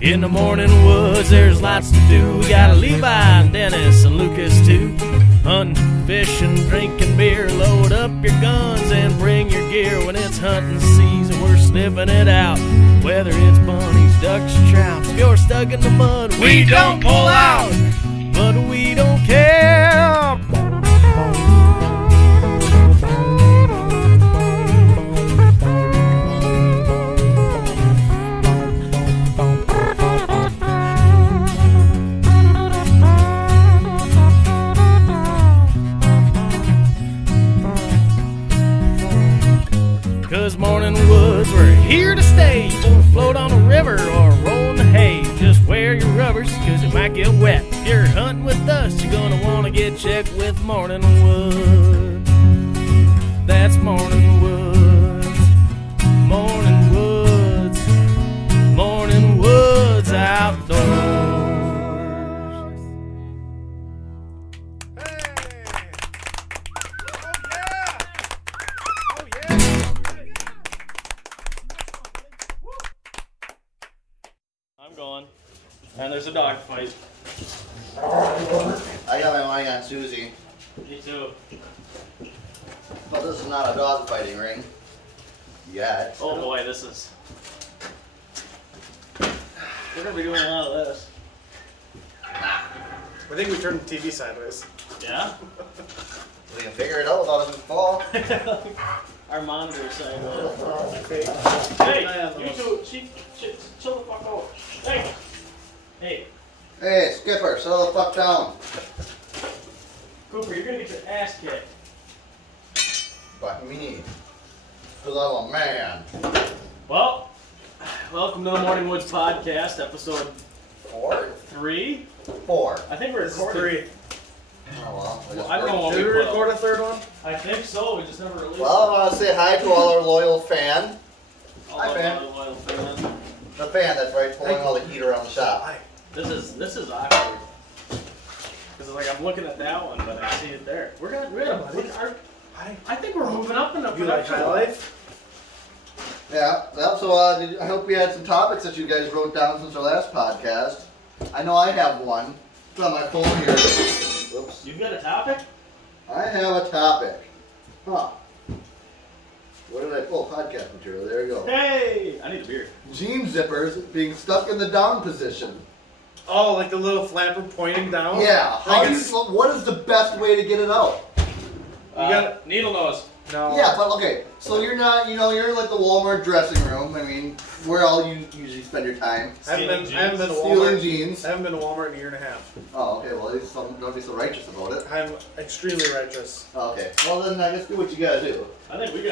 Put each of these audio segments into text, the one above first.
In the morning woods, there's lots to do. We got Levi and Dennis and Lucas too. Hunting, fishing, drinking beer. Load up your guns and bring your gear. When it's hunting season, we're sniffing it out. Whether it's bunnies, ducks, trouts. If you're stuck in the mud, we don't pull out. But we don't care. Cause morning woods, we're here to stay. You wanna float on a river or roll in the hay. Just wear your rubbers, cause it might get wet. If you're hunting with us, you're gonna wanna get checked with morning woods. That's morning woods. Morning woods. Morning woods outdoors. Going. And there's a dog fight. I got my money on Susie. Me too. But this is not a dog fighting ring. Yet. Oh boy, this is... We're gonna be doing a lot of this. I think we turned the TV sideways. Yeah? We can figure it out without it fall. Our monitor sideways. Okay. Hey, you two, chill the fuck out. Hey! Hey, Hey, Skipper, settle the fuck down. Cooper, you're gonna get your ass kicked. But me. Cause I'm a man. Well, welcome to the Morning Woods Podcast, episode 4? 3. 4. I think we're This is recording. 3. Oh well. I don't know what Did we we put record up. a third one? I think so, we just never released Well, I want to say hi to all our loyal fan. Hi, fan. fan. The fan that's right pulling all the heat around the shop. Hi. This is awkward. Because like I'm looking at that one, but I see it there. We're gonna Hi. I think we're moving up in the You like production. High Life? Yeah, well, so I hope we had some topics that you guys wrote down since our last podcast. I know I have one. It's on my phone here. Whoops. You've got a topic? I have a topic. Huh. What did I pull? Podcast material. There you go. Hey! I need a beer. Jean zippers being stuck in the down position. Oh, like the little flapper pointing down? Yeah. Like What is the best way to get it out? You got needle nose. No. Yeah, but okay. So you're not, you're in like the Walmart dressing room. I mean, where all you usually spend your time. I haven't been to Stealing Walmart. jeans. I haven't been to Walmart in a year and a half. Oh, okay. Well, at least don't be so righteous about it. I'm extremely righteous. Okay. Well, then I guess do what you gotta do. I think we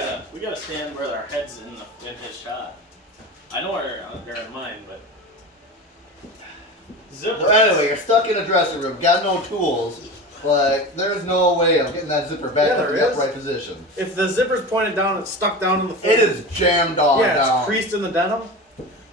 gotta stand where our heads in his shot. I know they're in mine, but zipper. So anyway, you're stuck in a dressing room. Got no tools. But there's no way of getting that zipper back Yeah, to there the is. upright position. If the zipper's pointed down, it's stuck down in the foot. It is jammed on Yeah, down. it's creased in the denim.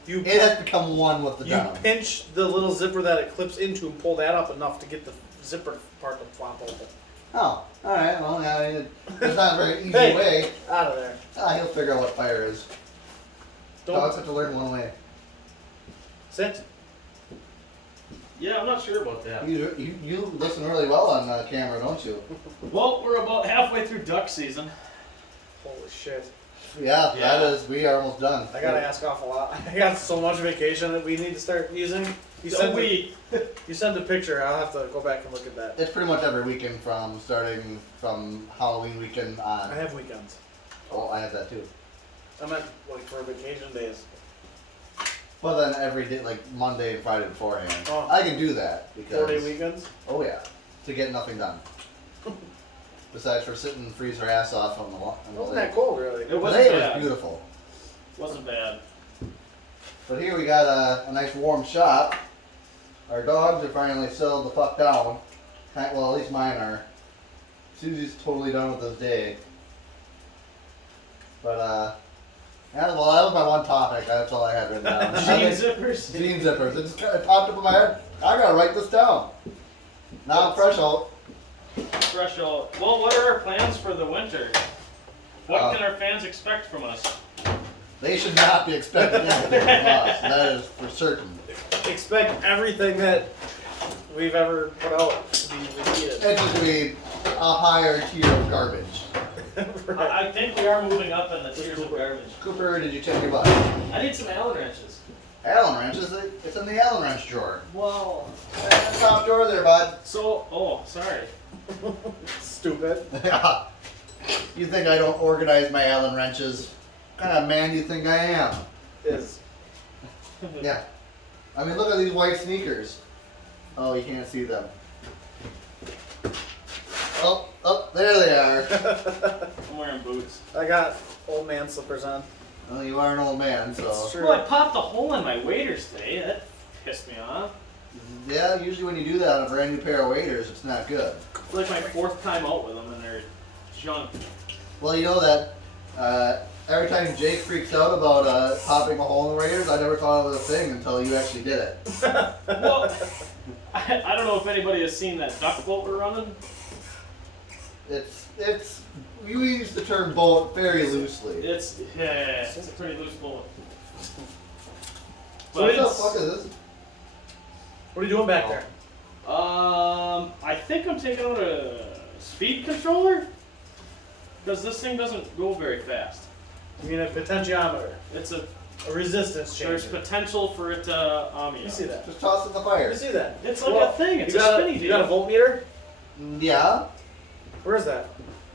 You It has become one with the you denim. pinch the little zipper that it clips into and pull that up enough to get the zipper part to flop open. Oh, alright. Well, yeah, I mean, it's not a very easy Hey. way. Out of there. He'll figure out what fire is. Dogs have to learn one way. Sit. Yeah, I'm not sure about that. You listen really well on camera, don't you? Well, we're about halfway through duck season. Holy shit. Yeah, Yeah. that is. We are almost done. I gotta ask off a lot. I got so much vacation that we need to start using. You sent a picture. I'll have to go back and look at that. It's pretty much every weekend starting from Halloween weekend on. I have weekends. Oh, I have that too. I meant like for vacation days. Well, then every day, like Monday and Friday beforehand. Oh. I can do that because. 4-day weekends. Oh yeah, to get nothing done. Besides for sitting and freeze our ass off on the It lake. wasn't that cold, really. It wasn't Today bad. was beautiful. Wasn't bad. But here we got a nice warm shop. Our dogs are finally settled the fuck down. Well, at least mine are. Susie's totally done with this day. But yeah, well, that was my one topic. That's all I had written down. Jean zippers. Jean zippers. It just popped up in my head. I gotta write this down. Now I'm fresh out. Fresh out. Well, what are our plans for the winter? What can our fans expect from us? They should not be expecting anything from us. That is for certain. Expect everything that we've ever put out to be repeated. It's just gonna be a higher tier of garbage. Right. I think we are moving up in the tiers of garbage. Cooper, did you check your butt? I need some Allen wrenches. Allen wrenches? It's in the Allen wrench drawer. Well, That's the top drawer there, bud. sorry. Stupid. Yeah. You think I don't organize my Allen wrenches? What kind of man do you think I am? Is. Yeah. I mean, look at these white sneakers. Oh, you can't see them. Oh, there they are. I'm wearing boots. I got old man slippers on. Well, you are an old man, so. It's true. Well, I popped a hole in my waders today. That pissed me off. Yeah, usually when you do that on a brand new pair of waders, it's not good. It's like my fourth time out with them, and they're junk. Well, you know that every time Jake freaks out about popping a hole in the waders, I never thought it was a thing until you actually did it. Well, I don't know if anybody has seen that duck boat we're running. We use the term boat very loosely. It's a pretty loose boat. So But what the it's, fuck is this? What are you doing back there? I think I'm taking out a speed controller because this thing doesn't go very fast. You mean a potentiometer? It's a A resistance there's changer. potential for it to You see that? Just toss it in the fire. You see that? It's like a thing. It's you a got spinny You got a deal. voltmeter? Yeah, Where is that?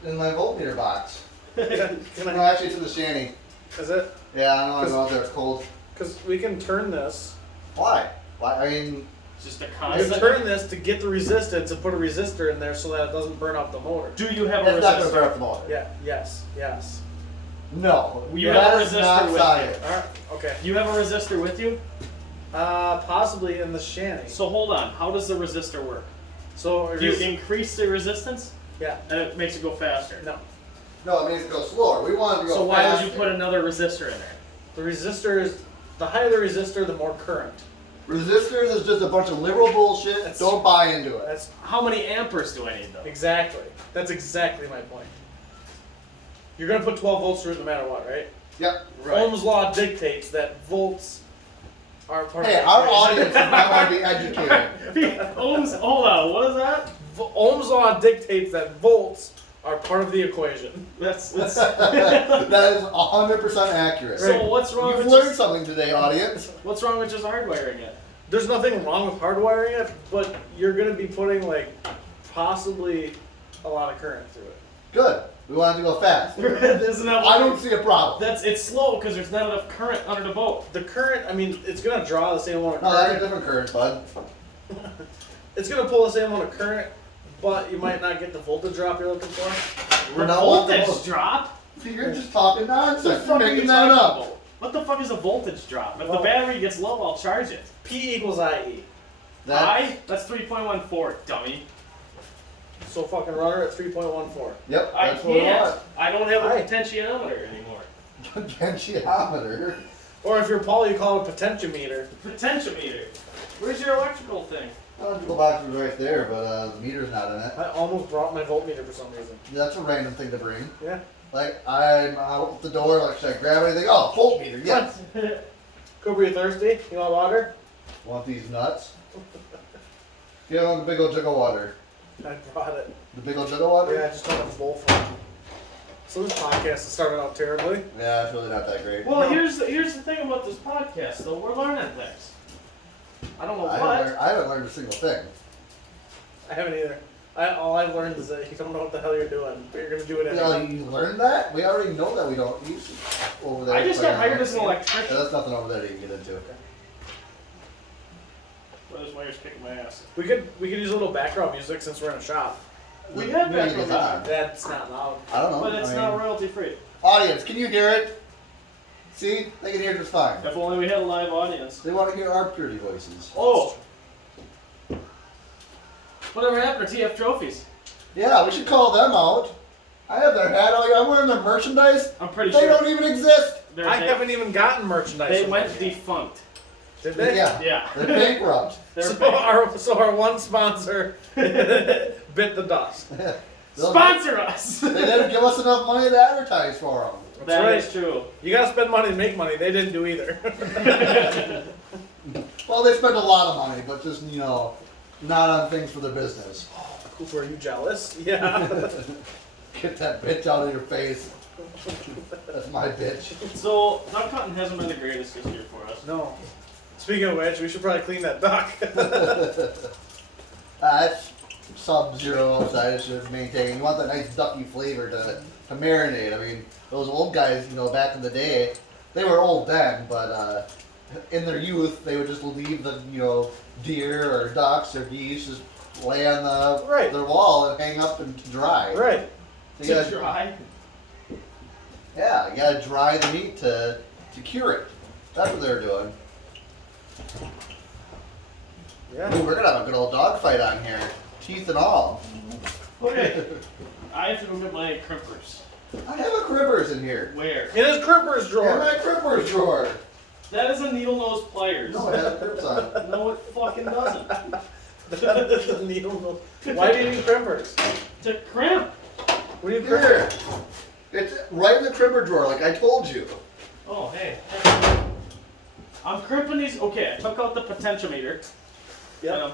in my voltmeter box. Can No, I, actually, it's in the shanty. is it? Yeah, I know. I go out there. It's cold. Because we can turn this. Why? Why? I mean, It's just a We can constant. turn this to get the resistance and put a resistor in there so that it doesn't burn up the motor. Do you have a that's not going to burn resistor? up the motor. Yeah. Yes. No. You that have a is resistor not with you. science. All right. Okay. You have a resistor with you? Possibly in the shanty. So hold on. How does the resistor work? So Do you increase the resistance yeah. and it makes it go faster? No. No, it means it goes slower. We want it to go So why faster. would you put another resistor in there? The resistor is the higher the resistor, the more current. Resistors is just a bunch of liberal bullshit. That's- Don't buy into it. That's How many amperes do I need though? exactly. That's exactly my point. You're gonna put 12 volts through it no matter what, right? Yep. Ohm's law dictates that volts are part Hey, of the our equation. audience does not want to be educated. Ohms. Hold on. What is that? Ohm's law dictates that volts are part of the equation. That's. That is 100% accurate. So what's wrong You've with learned just, something today, audience. what's wrong with just hardwiring it? There's nothing wrong with hardwiring it, but you're gonna be putting like possibly a lot of current through it. Good. We want it to go fast. Isn't that I don't see a problem. It's slow because there's not enough current under the boat. The current, I mean, it's gonna draw the same amount of No, that's a current. different current, bud. It's gonna pull the same amount of current, but you might not get the voltage drop you're looking for. We're The not wanting voltage to- drop? See, you're just talking What the nonsense. fuck You're are you making that talking up. about? What the fuck is a voltage drop? If Well- the battery gets low, I'll charge it. P equals IE. I? That's 3.14, dummy. So fucking run her at 3.14. Yep, I that's what we can't. want. I don't have a Aye. potentiometer anymore. Potentiometer. Or if you're Paul, you call it a potentiometer. Potentiometer. Where's your electrical thing? Electrical box is right there, but the meter's not in it. I almost brought my voltmeter for some reason. That's a random thing to bring. Yeah. Like, I'm out the door, like, should I grab anything? Oh, voltmeter, yes. Cooper, you thirsty? You want water? Want these nuts? Get on the big old jug of water. I brought it. The big old jug of water? Yeah, I just don't have a bowl for it. So this podcast has started out terribly. Yeah, it's really not that great. Well, No. here's the thing about this podcast, though. We're learning things. I don't know I what. haven't learned a single thing. I haven't either. All I've learned is that you don't know what the hell you're doing, but you're gonna do it Well, anyway. you learned that? We already know that we don't use over there. I just got hired as an Yeah, electrician. that's nothing over there that you can get into. Well, this wire's kicking my ass. We could use a little background music since we're in a shop. We have Maybe background it's on. That's not loud. I don't know. But it's I not mean, royalty free. audience, can you hear it? See? They can hear it just fine. If only we had a live audience. They want to hear our pretty voices. Oh! Whatever happened to TF Trophies? Yeah, we should call them out. I have their hat on. I'm wearing their merchandise. I'm pretty They sure don't even exist. I haven't even gotten merchandise. They from went them. defunct. Did they? Yeah. Yeah. They're bankrupt. They're So our one sponsor bit the dust. Sponsor us. They didn't give us enough money to advertise for them. That's right. That is true. You gotta spend money to make money. They didn't do either. Well, they spend a lot of money, but just, not on things for their business. Cooper, are you jealous? Yeah. Get that bitch out of your face. That's my bitch. So duck hunting hasn't been the greatest this year for us. No. Speaking of which, we should probably clean that duck. It's sub-zero outside. It should maintain. You want that nice ducky flavor to marinate. I mean, those old guys, back in the day, they were old then, but in their youth, they would just leave the, deer or ducks or geese just lay on their wall and hang up and dry. Right. So you gotta, Dry. yeah, you gotta dry the meat to cure it. That's what they're doing. Yeah. Ooh, we're gonna have a good old dog fight on here. Teeth and all. Okay. I have to go get my crimpers. I have a cribbers in here. Where? In his Crippers In drawer. my cribbers drawer. That is a needle nose pliers. No, it has cribbers on it. No, it fucking doesn't. The needle nose. Why do you need Crippers? To crimp. What do you crimp? Here. It's right in the cribber drawer, like I told you. Oh, hey. I'm crimping these. Okay, I took out the potentiometer. Yeah.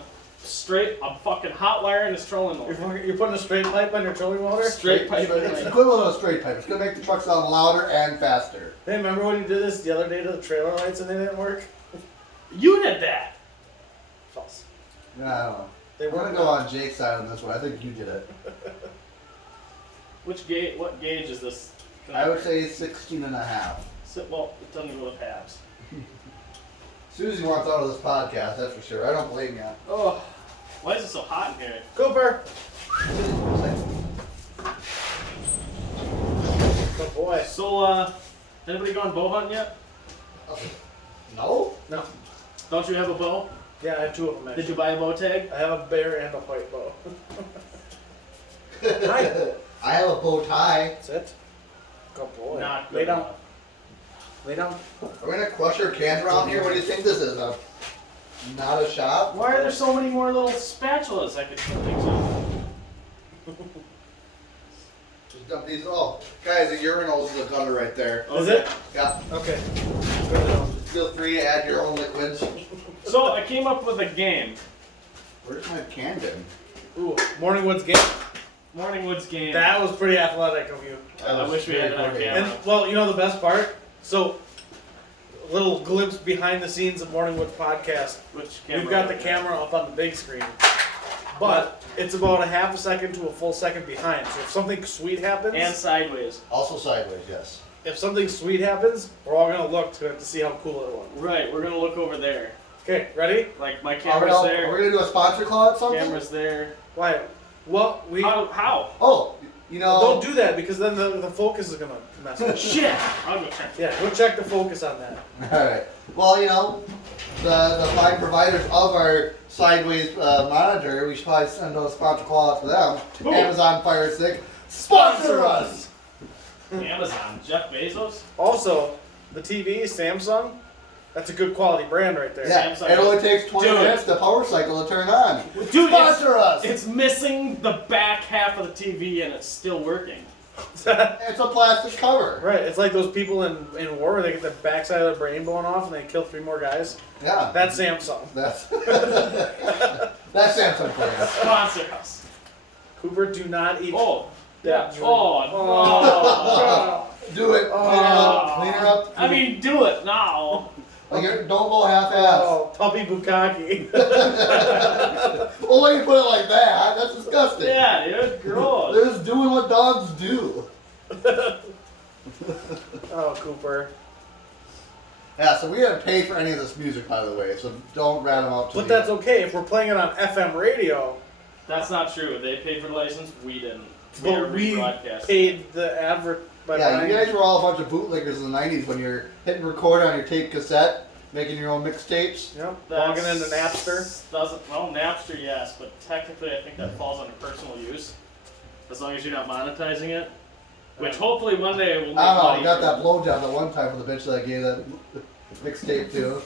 I'm fucking hot wiring this trolling motor. You're putting a straight pipe on your trolling motor? Straight pipe. It's equivalent of a straight pipe. It's gonna make the truck sound louder and faster. Hey, remember when you did this the other day to the trailer lights and they didn't work? You did that. False. Yeah, I don't know. They We're gonna weren't. go on Jake's side on this one. I think you did it. Which gauge? What gauge is this? I would say 16 and a half. Well, it doesn't go with halves. Susie wants out of this podcast, that's for sure. I don't blame you. Oh, why is it so hot in here? Cooper! Good boy. So, anybody gone bow hunting yet? No? No. Don't you have a bow? Yeah, I have two of them actually. Did you buy a bow tag? I have a bear and a white bow. Hi. I have a bow tie. That's it. Good boy. Not good Lay down. enough. Lay down. Are we gonna crush our cans around here? What do you think this is? Not a shop? Why are there so many more little spatulas I could put things on? Just dump these. Oh, guys, the urinals is a gutter right there. Is it? Yeah. Okay. Good to know. Feel free to add your own liquids. So I came up with a game. Where's my can bin? Ooh, Morningwood's game. Morningwood's game. That was pretty athletic of you. I wish we had it on camera. And, well, you know the best part? So, a little glimpse behind the scenes of Morningwood's podcast. Which camera? We've got the camera up on the big screen. But it's about a half a second to a full second behind. So if something sweet happens, And sideways. Also sideways, yes. if something sweet happens, we're all gonna look to see how cool it was. Right, we're gonna look over there. Okay, ready? Like my Are we, camera's are we there. gonna do a sponsor call at something? Camera's there. Why? Well, we How? Oh, don't do that because then the focus is gonna mess up. Shit! I'll go check. Yeah, go check the focus on that. Alright. Well, the fine providers of our sideways monitor, we should probably send a sponsor call out to them. Who? Amazon Fire Stick. Sponsor us! Amazon. Jeff Bezos? Also, the TV, Samsung, that's a good quality brand right there. Yeah, Samsung. it only takes 20 Dude. minutes to power cycle to turn on. Dude, Sponsor us! It's missing the back half of the TV and it's still working. It's a plastic cover. Right, it's like those people in war where they get the backside of their brain blown off and they kill 3 more guys. Yeah. That's Samsung. That's that's Samsung for you. Sponsor us. Cooper, do not eat. Oh. Yeah. Drink. Oh, no. Do it. Clean her up. I mean, do it now. Like, don't go half-ass. Oh, puppy bukkake. Well, when you put it like that, that's disgusting. Yeah, dude. Gross. They're just doing what dogs do. Oh, Cooper. Yeah, so we didn't pay for any of this music, by the way, so don't rat them out to But me. that's okay if we're playing it on FM radio. That's not true. They paid for the license. We didn't. But we paid the advert by Yeah, buying you guys were all a bunch of bootleggers in the 90s when you're hitting record on your tape cassette, making your own mixtapes. Yep, logging into Napster. Well, Napster, yes, but technically I think that falls under personal use. As long as you're not monetizing it. Which hopefully Monday will make I don't know, I money. got that blowjob that one time for the bitch that I gave that mixtape to.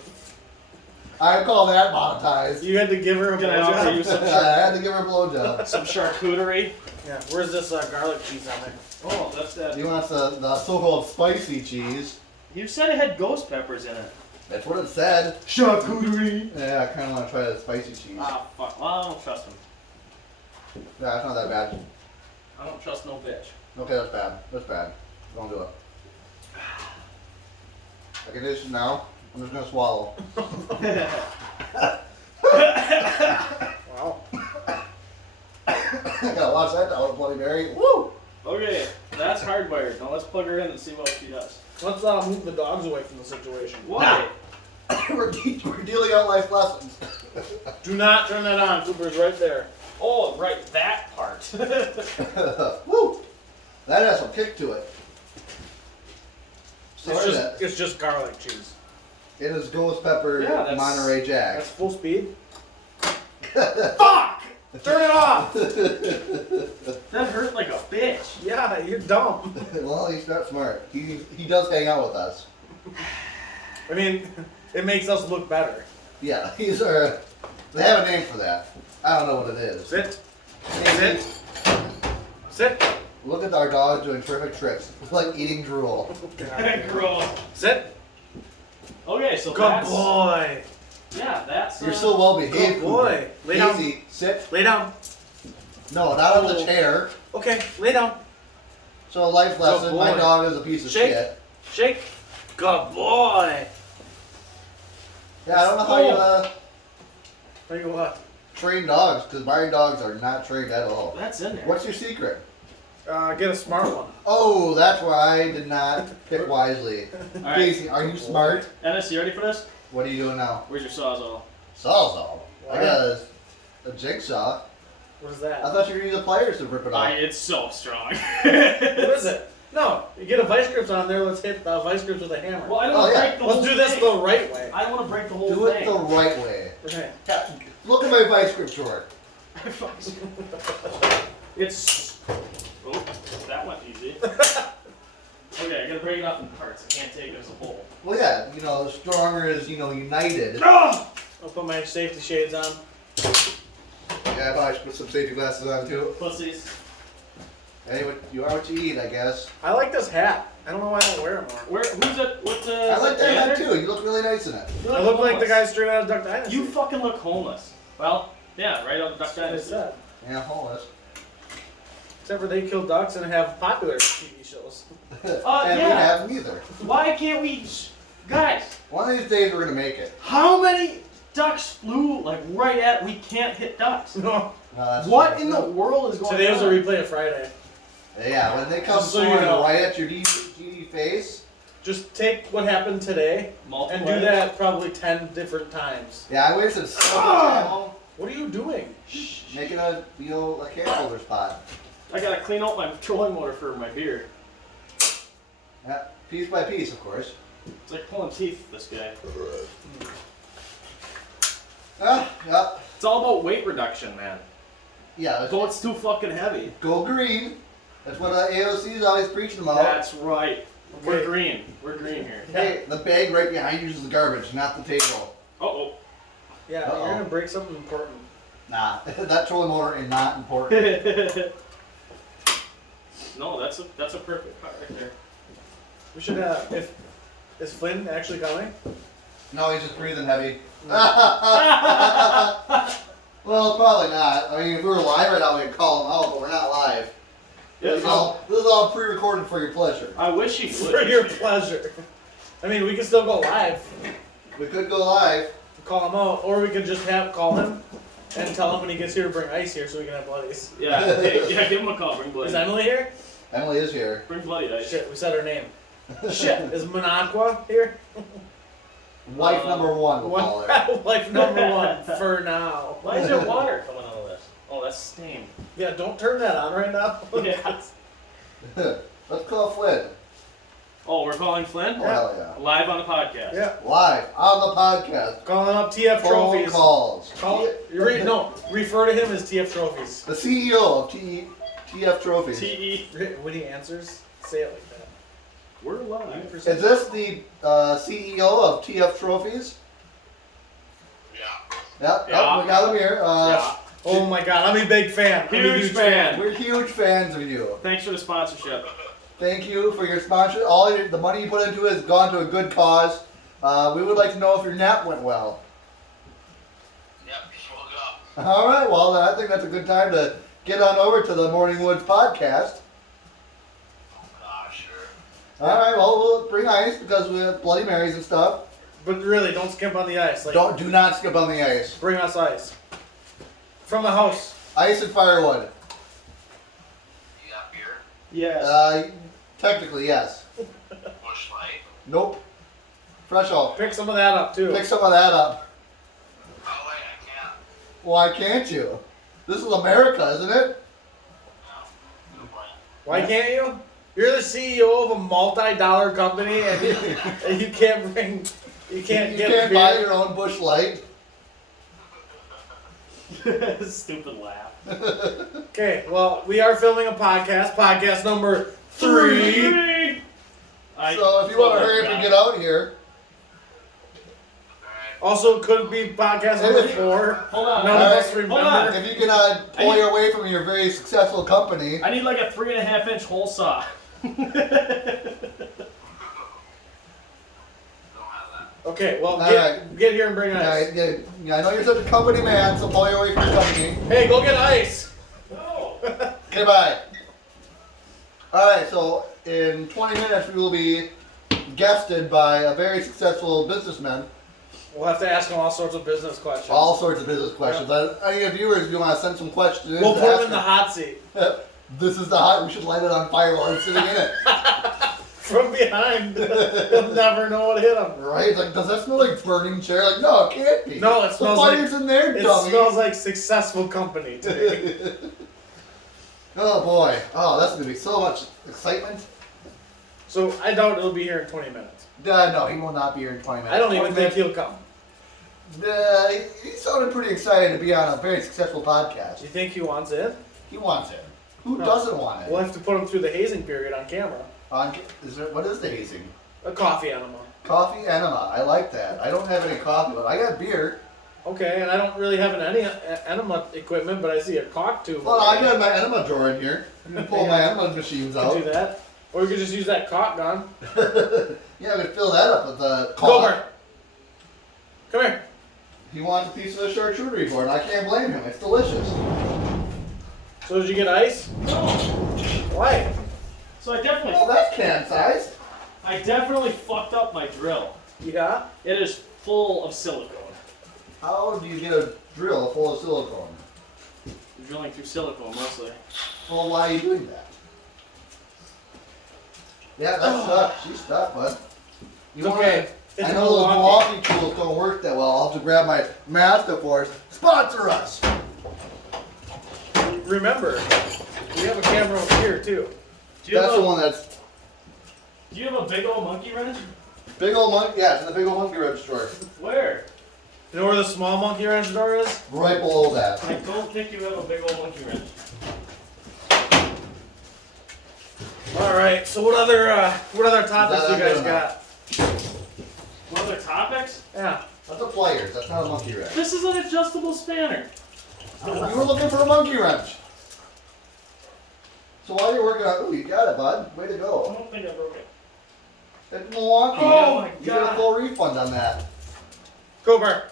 I call that monetized. You had to give her a Can I offer you blowjob? some I had to give her a blowjob. some charcuterie? Yeah. Where's this garlic cheese on there? Oh, that's that. He wants the so-called spicy cheese. You said it had ghost peppers in it. That's what it said. Charcuterie. Yeah, I kind of want to try the spicy cheese. Ah, fuck. Well, I don't trust him. Yeah, it's not that bad. I don't trust no bitch. Okay, that's bad. That's bad. Don't do it. I can do this now. I'm just gonna swallow. Wow. I gotta watch that down, Bloody Mary. Woo! Okay, that's hardwired. Now let's plug her in and see what she does. Let's move the dogs away from the situation. Why? we're dealing out life lessons. Do not turn that on. Cooper's right there. Oh, right, that part. Woo! That has some kick to it. Sorry that. It's just garlic cheese. It is ghost pepper Yeah, that's- Monterey Jack. That's full speed. Fuck! Turn it off! That hurt like a bitch. Yeah, you're dumb. Well, he's not smart. He does hang out with us. I mean, it makes us look better. Yeah, he's our. They have a name for that. I don't know what it is. Sit. Sit. Sit. Look at our dog doing terrific tricks. It's like eating drool. Gross. Sit. Okay, so Good that's... boy. Yeah, that's... You're so well behaved. Good boy. Lay down. Casey, sit. Lay down. No, not on the chair. Okay, lay down. So life lesson, boy. my dog is a piece of Shake. shit. Shake. Good boy. Yeah, I don't know how you Tell you what. train dogs, because my dogs are not trained at all. That's in there. What's your secret? Get a smart one. Oh, that's why I did not pick wisely. All right. Casey, are you smart? Ennis, you ready for this? What are you doing now? Where's your Sawzall? Sawzall. I What? got a jigsaw. What is that? I thought you were using the pliers to rip it off. It's so strong. What is it? No, you get a vice grips on there. Let's hit the vice grips with a hammer. Well, I don't Oh, want to yeah. break the whole Let's do this thing. the right way. I don't want to break the whole Do it thing. the right way. Okay. Look at my vice grip short. It's... Oh, that went easy. Okay, I gotta break it up in parts. I can't take it as a whole. Well, yeah, the stronger is, united. Ah! I'll put my safety shades on. Yeah, I probably should put some safety glasses on too. Pussies. Hey, you are what you eat, I guess. I like this hat. I don't know why I don't wear it more. Who's it? What the... I like that hat too. You look really nice in it. You I look like the homeless. guy straight out of Duck Dynasty. You fucking look homeless. Well, yeah, right out of Duck That's what I Dynasty. said. Yeah, homeless. Except for they kill ducks and have popular TV shows. And we yeah. have neither. Why can't we... Guys, One of these days we're gonna make it. how many ducks flew, like, right at... We can't hit ducks. No. No, that's What true. in the world is going Today was a on? replay of Friday. Yeah, when they come Just so you soaring know. right at your GD face. Just take what happened today Multiple and do ways. that probably 10 different times. Yeah, I wasted so much Ah! ammo What are you doing? making a camp holder spot. I gotta clean out my trolling motor for my beard. Yeah, piece by piece, of course. It's like pulling teeth, this guy. Yeah. It's all about weight reduction, man. Yeah, let's Goat's too fucking heavy. go green. That's what AOC is always preaching about. That's right. We're Okay. green. We're green here. Hey, the bag right behind you is the garbage, not the table. Uh-oh. Yeah, Uh-oh. you're gonna break something important. Nah, that trolling motor is not important. No, that's a perfect cut right there. We should is Flynn actually coming? No, he's just breathing heavy. Well, probably not. I mean, if we were live right now, we could call him out, but we're not live. This is all pre-recorded for your pleasure. I wish he would. For your pleasure. I mean, we can still go live, We could go live. call him out, or we could just call him and tell him when he gets here to bring ice here so we can have bloodies. Yeah, hey, yeah, give him a call. Bring bloody. Is Emily here? Emily is here. Bring bloody ice. Shit, we said her name. Shit, is Manaqua here? Wife number one, we'll call her. Life number one for now. Why is there water coming out of this? Oh, that's steam. Yeah, don't turn that on right now. Yeah. Let's call Flynn. Oh, we're calling Flynn? Oh, hell yeah. Live on the podcast. Yeah, Live on the podcast. calling up TF Phone Trophies. calls. Refer to him as TF Trophies. The CEO of TF Trophies. TE. When he answers, say it like that. We're live. Is this the CEO of TF Trophies? Yep, Yeah. we got him here. Yeah. Oh my god, I'm a big fan. I'm a Huge fan. We're huge fans of you. Thanks for the sponsorship. Thank you for your sponsor. The money you put into it has gone to a good cause. We would like to know if your nap went well. Yep, just woke up. All right, well, then I think that's a good time to get on over to the Morning Woods podcast. Sure. All right, well, we'll bring ice because we have Bloody Marys and stuff. But really, don't skimp on the ice. Like, Do not skip on the ice. bring us ice. From the house. Ice and firewood. You got beer? Yes. Technically, yes. Bush Light? Nope. Fresh off. Pick some of that up too. Pick some of that up. Oh wait, I can't. Why can't you? This is America, isn't it? No. Good plan. Why can't you? You're the CEO of a multi-dollar company and you can't bring, you can't You get can't beer. buy your own Bush Light. Stupid laugh. Okay, well, we are filming a podcast number 3. So if you want to hurry up and get out here, Alright. Also, could be podcast number 4. Hold on. None of us Hold remember. on. if you can pull your way from your very successful company. I need like a 3.5-inch hole saw. Don't have that. Okay, well, All right. get here and bring ice. Yeah, I know you're such a company man, so pull your way from your company. Hey, go get ice. No. Okay, bye. Alright, so in 20 minutes we will be guested by a very successful businessman. We'll have to ask him all sorts of business questions. All sorts of business questions. Any of viewers, if you want to send some questions in, We'll to put ask him in the hot seat. This is the hot. We should light it on fire while I'm sitting in it. From behind. He'll never know what hit him. Right? It's like, does that smell like burning chair? Like, no, it can't be. No, it The smells like- fire's in there, It dummy. smells like successful company to me. Oh boy. Oh, that's gonna be so much excitement. So I doubt it'll be here in 20 minutes. No, he will not be here in 20 minutes. I don't even think he'll come. He sounded pretty excited to be on a very successful podcast. Do you think he wants it? He wants it. Who No. doesn't want it? We'll have to put him through the hazing period on camera. What is the hazing? A coffee enema. Coffee enema. I like that. I don't have any coffee, but I got beer. Okay, and I don't really have any enema equipment, but I see a cock tube. Well, I got my enema drawer in here. You can pull my enema machines You can out. do that. Or you could just use that cock gun. Yeah, I could fill that up with the Gomer! Come here. He wants a piece of the charcuterie board, and I can't blame him. It's delicious. So did you get ice? No. Why? So I definitely, Well, that's can sized. fucked up my drill. Yeah? It is full of silicone. How do you get a drill full of silicone? I'm drilling through silicone mostly. Well, why are you doing that? Yeah, that's stuck. She's stuck, bud. It's okay. It's I know those Milwaukee. Milwaukee tools don't work that well. I'll have to grab my Masterforce. Sponsor us! Remember, we have a camera over here too. Do you, That's have the a, one that's do you have a big old monkey wrench? big old monkey. Yeah, it's in the big old monkey wrench store. Where? You know where the small monkey wrench door is? Right below that. I don't think you have a big old monkey wrench. Alright, so what other topics Is do that you guys not got? What other topics? Yeah. That's a pliers. That's not a monkey wrench. This is an adjustable spanner. You were looking for a monkey wrench. So while you're working on, ooh, you got it, bud. Way to I go. don't think I broke it. It's Milwaukee. Oh my You get a God. full refund on that. Cooper.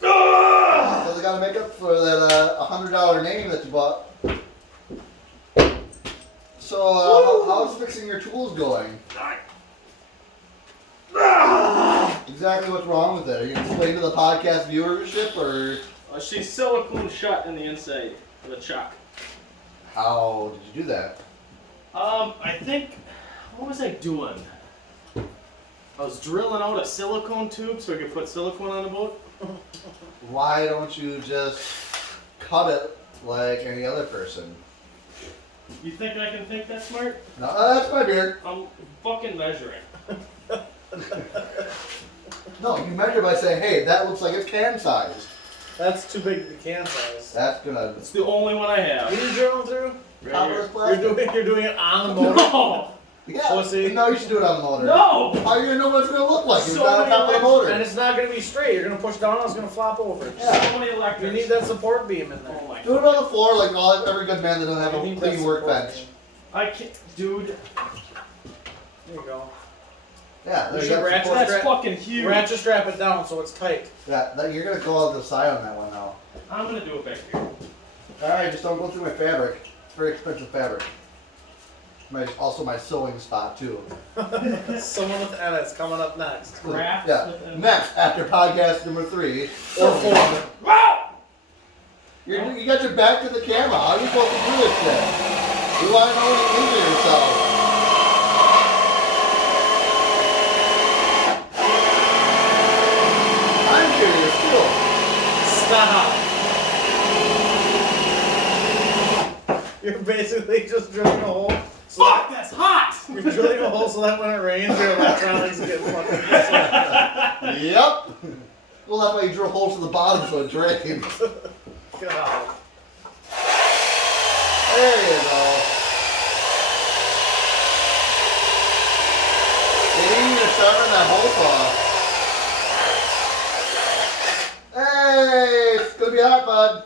So they gotta make up for that $100 name that you bought. So how's fixing your tools going? Exactly what's wrong with it? Are you gonna explain to the podcast viewership, or She's silicone shut in the inside with a chuck. how did you do that? I think, what was I doing? I was drilling out a silicone tube so I could put silicone on the boat. Why don't you just cut it like any other person? You think I can think that smart? No, that's my beer. I'm fucking measuring. No, you measure by saying, hey, that looks like it's can sized. That's too big to be can size. That's gonna. It's the only one I What have. are you drilling through? Right top of here. this plastic? You're doing it on the motor. No! Yeah. Pussy. No, you should do it on the motor. No! How are you gonna know what it's gonna look like? It's So not on many top of the electric- motor. And it's not gonna be straight. You're gonna push down and it's gonna flop over. So many You electrics. need that support beam in there. Oh my Do it on the floor like every good man that doesn't have You a need that clean support workbench. beam. I can't. Dude, There you go. Yeah, You there you should go. ratchet Support- that's strap- fucking huge. Ratchet strap it down so it's tight. Yeah, you're gonna go on the side on that one now. I'm gonna do it back here. Alright, just don't go through my fabric. It's very expensive fabric. Also my sewing spot too. Someone with edits coming up next. Crafts Yeah. with them. Next, after podcast number 3. Or sewing. 4. You got your back to the camera. How are you supposed to do this shit? We want to know when you injure yourself. I'm curious too. Stop. You're basically just drilling a hole. So Fuck, that's hot! You're drilling a hole so that when it rains, your electronics get fucking Yep. Well, that's why you drill holes to the bottom so it drains. God. There you go. They didn't even start on that hole saw. Hey, it's gonna be hot, bud.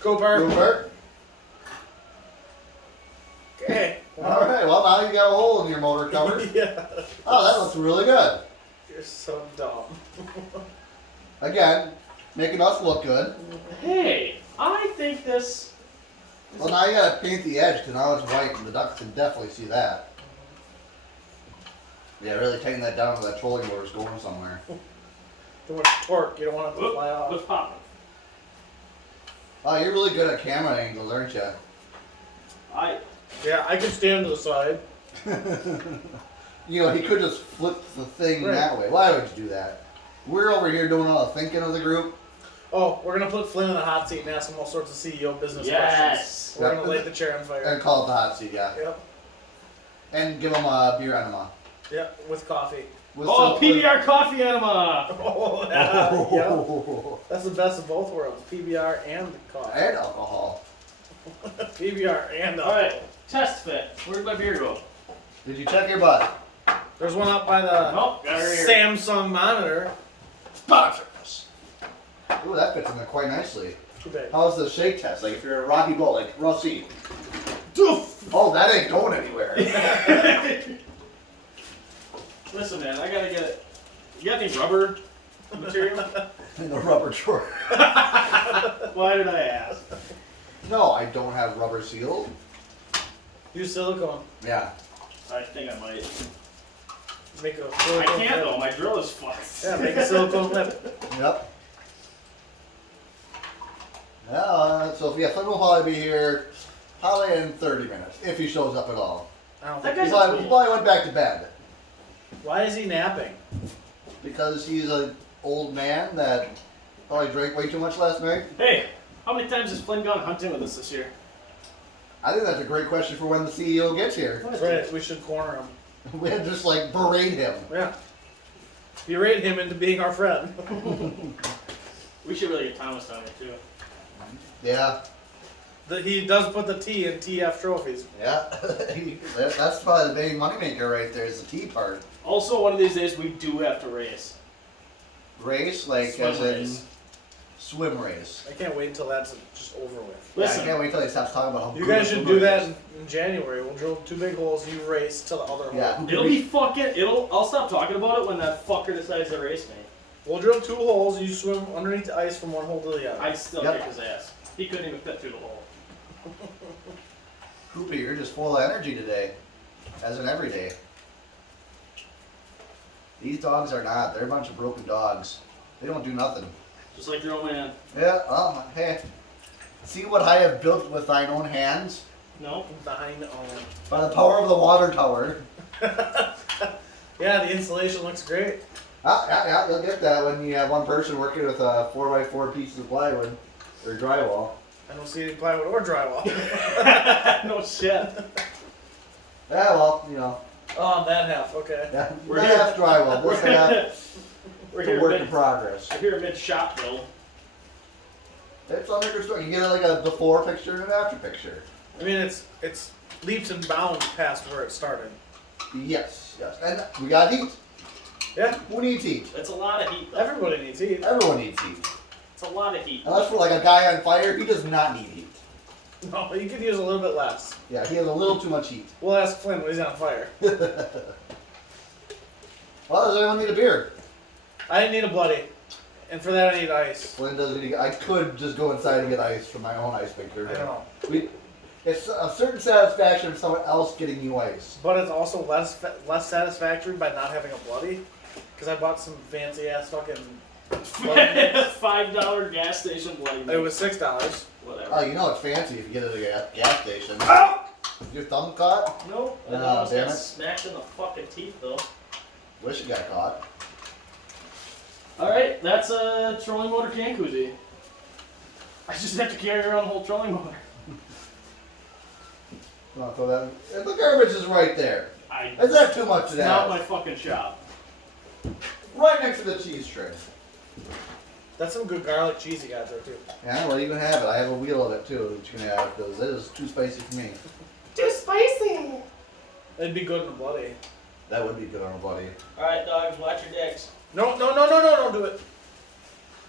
Cooper. Rupert. Okay. Alright, well now you got a hole in your motor cover. Yeah. Oh, that looks really good. You're so dumb. Again, making us look good. Hey, I think this. Well, now you gotta paint the edge because now it's white and the ducks can definitely see that. Yeah, really taking that down to that trolling motor's going somewhere. Too much torque. You don't want it to fly What's off. popping? Oh, you're really good at camera angles, aren't you? Yeah, I can stand to the side. You know, he could just flip the thing Right. that way. Why would you do that? We're over here doing all the thinking of the group. Oh, we're gonna put Flynn in the hot seat and ask him all sorts of CEO business Yes. questions. We're Yep. gonna light the chair on fire. And call it the hot seat, yeah. Yep. And give him a beer enema. Yep. With coffee. With Oh, some- PBR coffee enema! Oh, yeah. Yep. That's the best of both worlds. PBR and coffee. And alcohol. PBR and Alright, test fit. Where'd my beer go? Did you check your butt? There's one up by the Nope, got her here. Samsung monitor. Sponsors. Ooh, that fits in there quite nicely. Too big. How's the shake test? Like if you're a Rocky Bolt, like Rusty. Oh, that ain't going anywhere. Listen, man, I gotta get it. You got any rubber material? In the rubber drawer. Why did I ask? No, I don't have rubber seal. Use silicone. Yeah. I think I might. Make a I silicone can't lip. though, my drill is fucked. Yeah, make a silicone lip. Yep. Yeah, so Flynn will probably be here probably in 30 minutes, if he shows up at all. I don't That think He guy's probably, he probably went back to bed. Why is he napping? Because he's an old man that probably drank way too much last night. Hey, how many times has Flynn gone hunting with us this year? I think that's a great question for when the CEO gets here. That's right. We should corner him. We had just like berate him. Yeah. Berate him into being our friend. We should really get Thomas down here too. Yeah, He does put the T in TF trophies. yeah. That's probably the big moneymaker right there is the T part. Also, one of these days we do have to race. Race, like Swim as in race. swim race. I can't wait until that's just over with. Yeah, I Listen, can't wait till he stops talking about how You good guys a should swimmer do that is. in January. We'll drill 2 big holes. You race to the other hole. Yeah. it'll be fucking. I'll stop talking about it when that fucker decides to race me. We'll drill 2 holes. You swim underneath the ice from one hole to the other. I'd still Yep. kick his ass. He couldn't even fit through the hole. Hoopy, you're just full of energy today, as in every day. These dogs are not. They're a bunch of broken dogs. They don't do nothing. Just like your old man. Yeah, well, hey. See what I have built with thine own hands? No? Thine own. By the power of the water tower. Yeah, the insulation looks great. Yeah, you'll get that when you have one person working with 4x4 pieces of plywood or drywall. I don't see any plywood or drywall. No shit. Yeah, well, you know, Oh, that half. Okay. yeah, We're that here. half drywall, this half We're is a here work in mid. progress. We're here mid shop, Bill. It's on liquor store. You get like a before picture and an after picture. I mean, it's leaps and bounds past where it started. Yes, yes. And we got heat. Yeah, Who needs heat? It's a lot of heat. Though. everybody needs heat. Everyone needs heat. It's a lot of heat. Unless for like a guy on fire, he does not need heat. No, you could use a little bit less. Yeah, he has a little too much heat. We'll ask Flynn when he's on fire. Well, does anyone need a beer? I didn't need a bloody, and for that I need ice. Flynn doesn't need. I could just go inside and get ice from my own ice maker. I don't know, It's a certain satisfaction of someone else getting you ice. but it's also less satisfactory by not having a bloody, because I bought some fancy ass fucking. $5 gas station bloody. It was $6. Whatever. Oh, you know it's fancy if you get it at a gas station. Oh! Your thumb caught? Nope. I Oh, almost damn got it. smacked in the fucking teeth though. Wish it got caught. Alright, that's a trolling motor can koozie. I just have to carry around the whole trolling motor. I'll throw that. And the garbage is right there. Is that too much to It's not that? my fucking shop. Right next to the cheese tray. That's some good garlic cheese you got there too. Yeah, well, you can have it. I have a wheel of it too that you can have because it is too spicy for me. Too spicy! It'd be good in a bloody. That would be good on a buddy. Alright, dogs, watch your dicks. No, don't do it.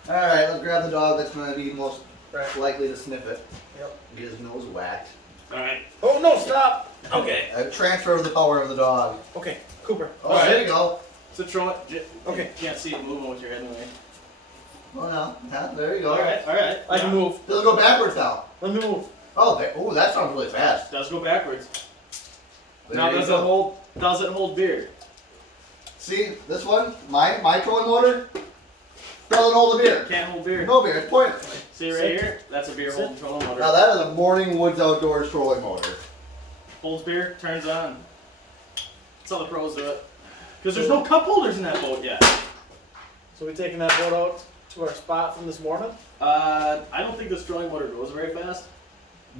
Alright, let's grab the dog that's going to be most Right. likely to sniff it. Yep. Get his nose whacked. Alright. Oh no, stop. Okay. Transfer of the power of the dog. Okay, Cooper. Oh, Alright. there you go. So trolling. Okay. You can't see it moving with your head anyway. Oh, no. Yeah, there you go. Alright, alright. I can move. It'll go backwards now. Let me move. Oh, that sounds really fast. Does go backwards. There Now you does go. it hold beer? See, this one, my trolling motor, doesn't hold the beer. Can't hold beer. No beer, it's pointless. See right here? That's a beer holding trolling motor. Now that is a Morning Woods Outdoors trolling motor. Holds beer, turns on. That's how the pros do it. Because there's no cup holders in that boat yet. So we taking that boat out to our spot from this morning? I don't think this trolling motor goes very fast.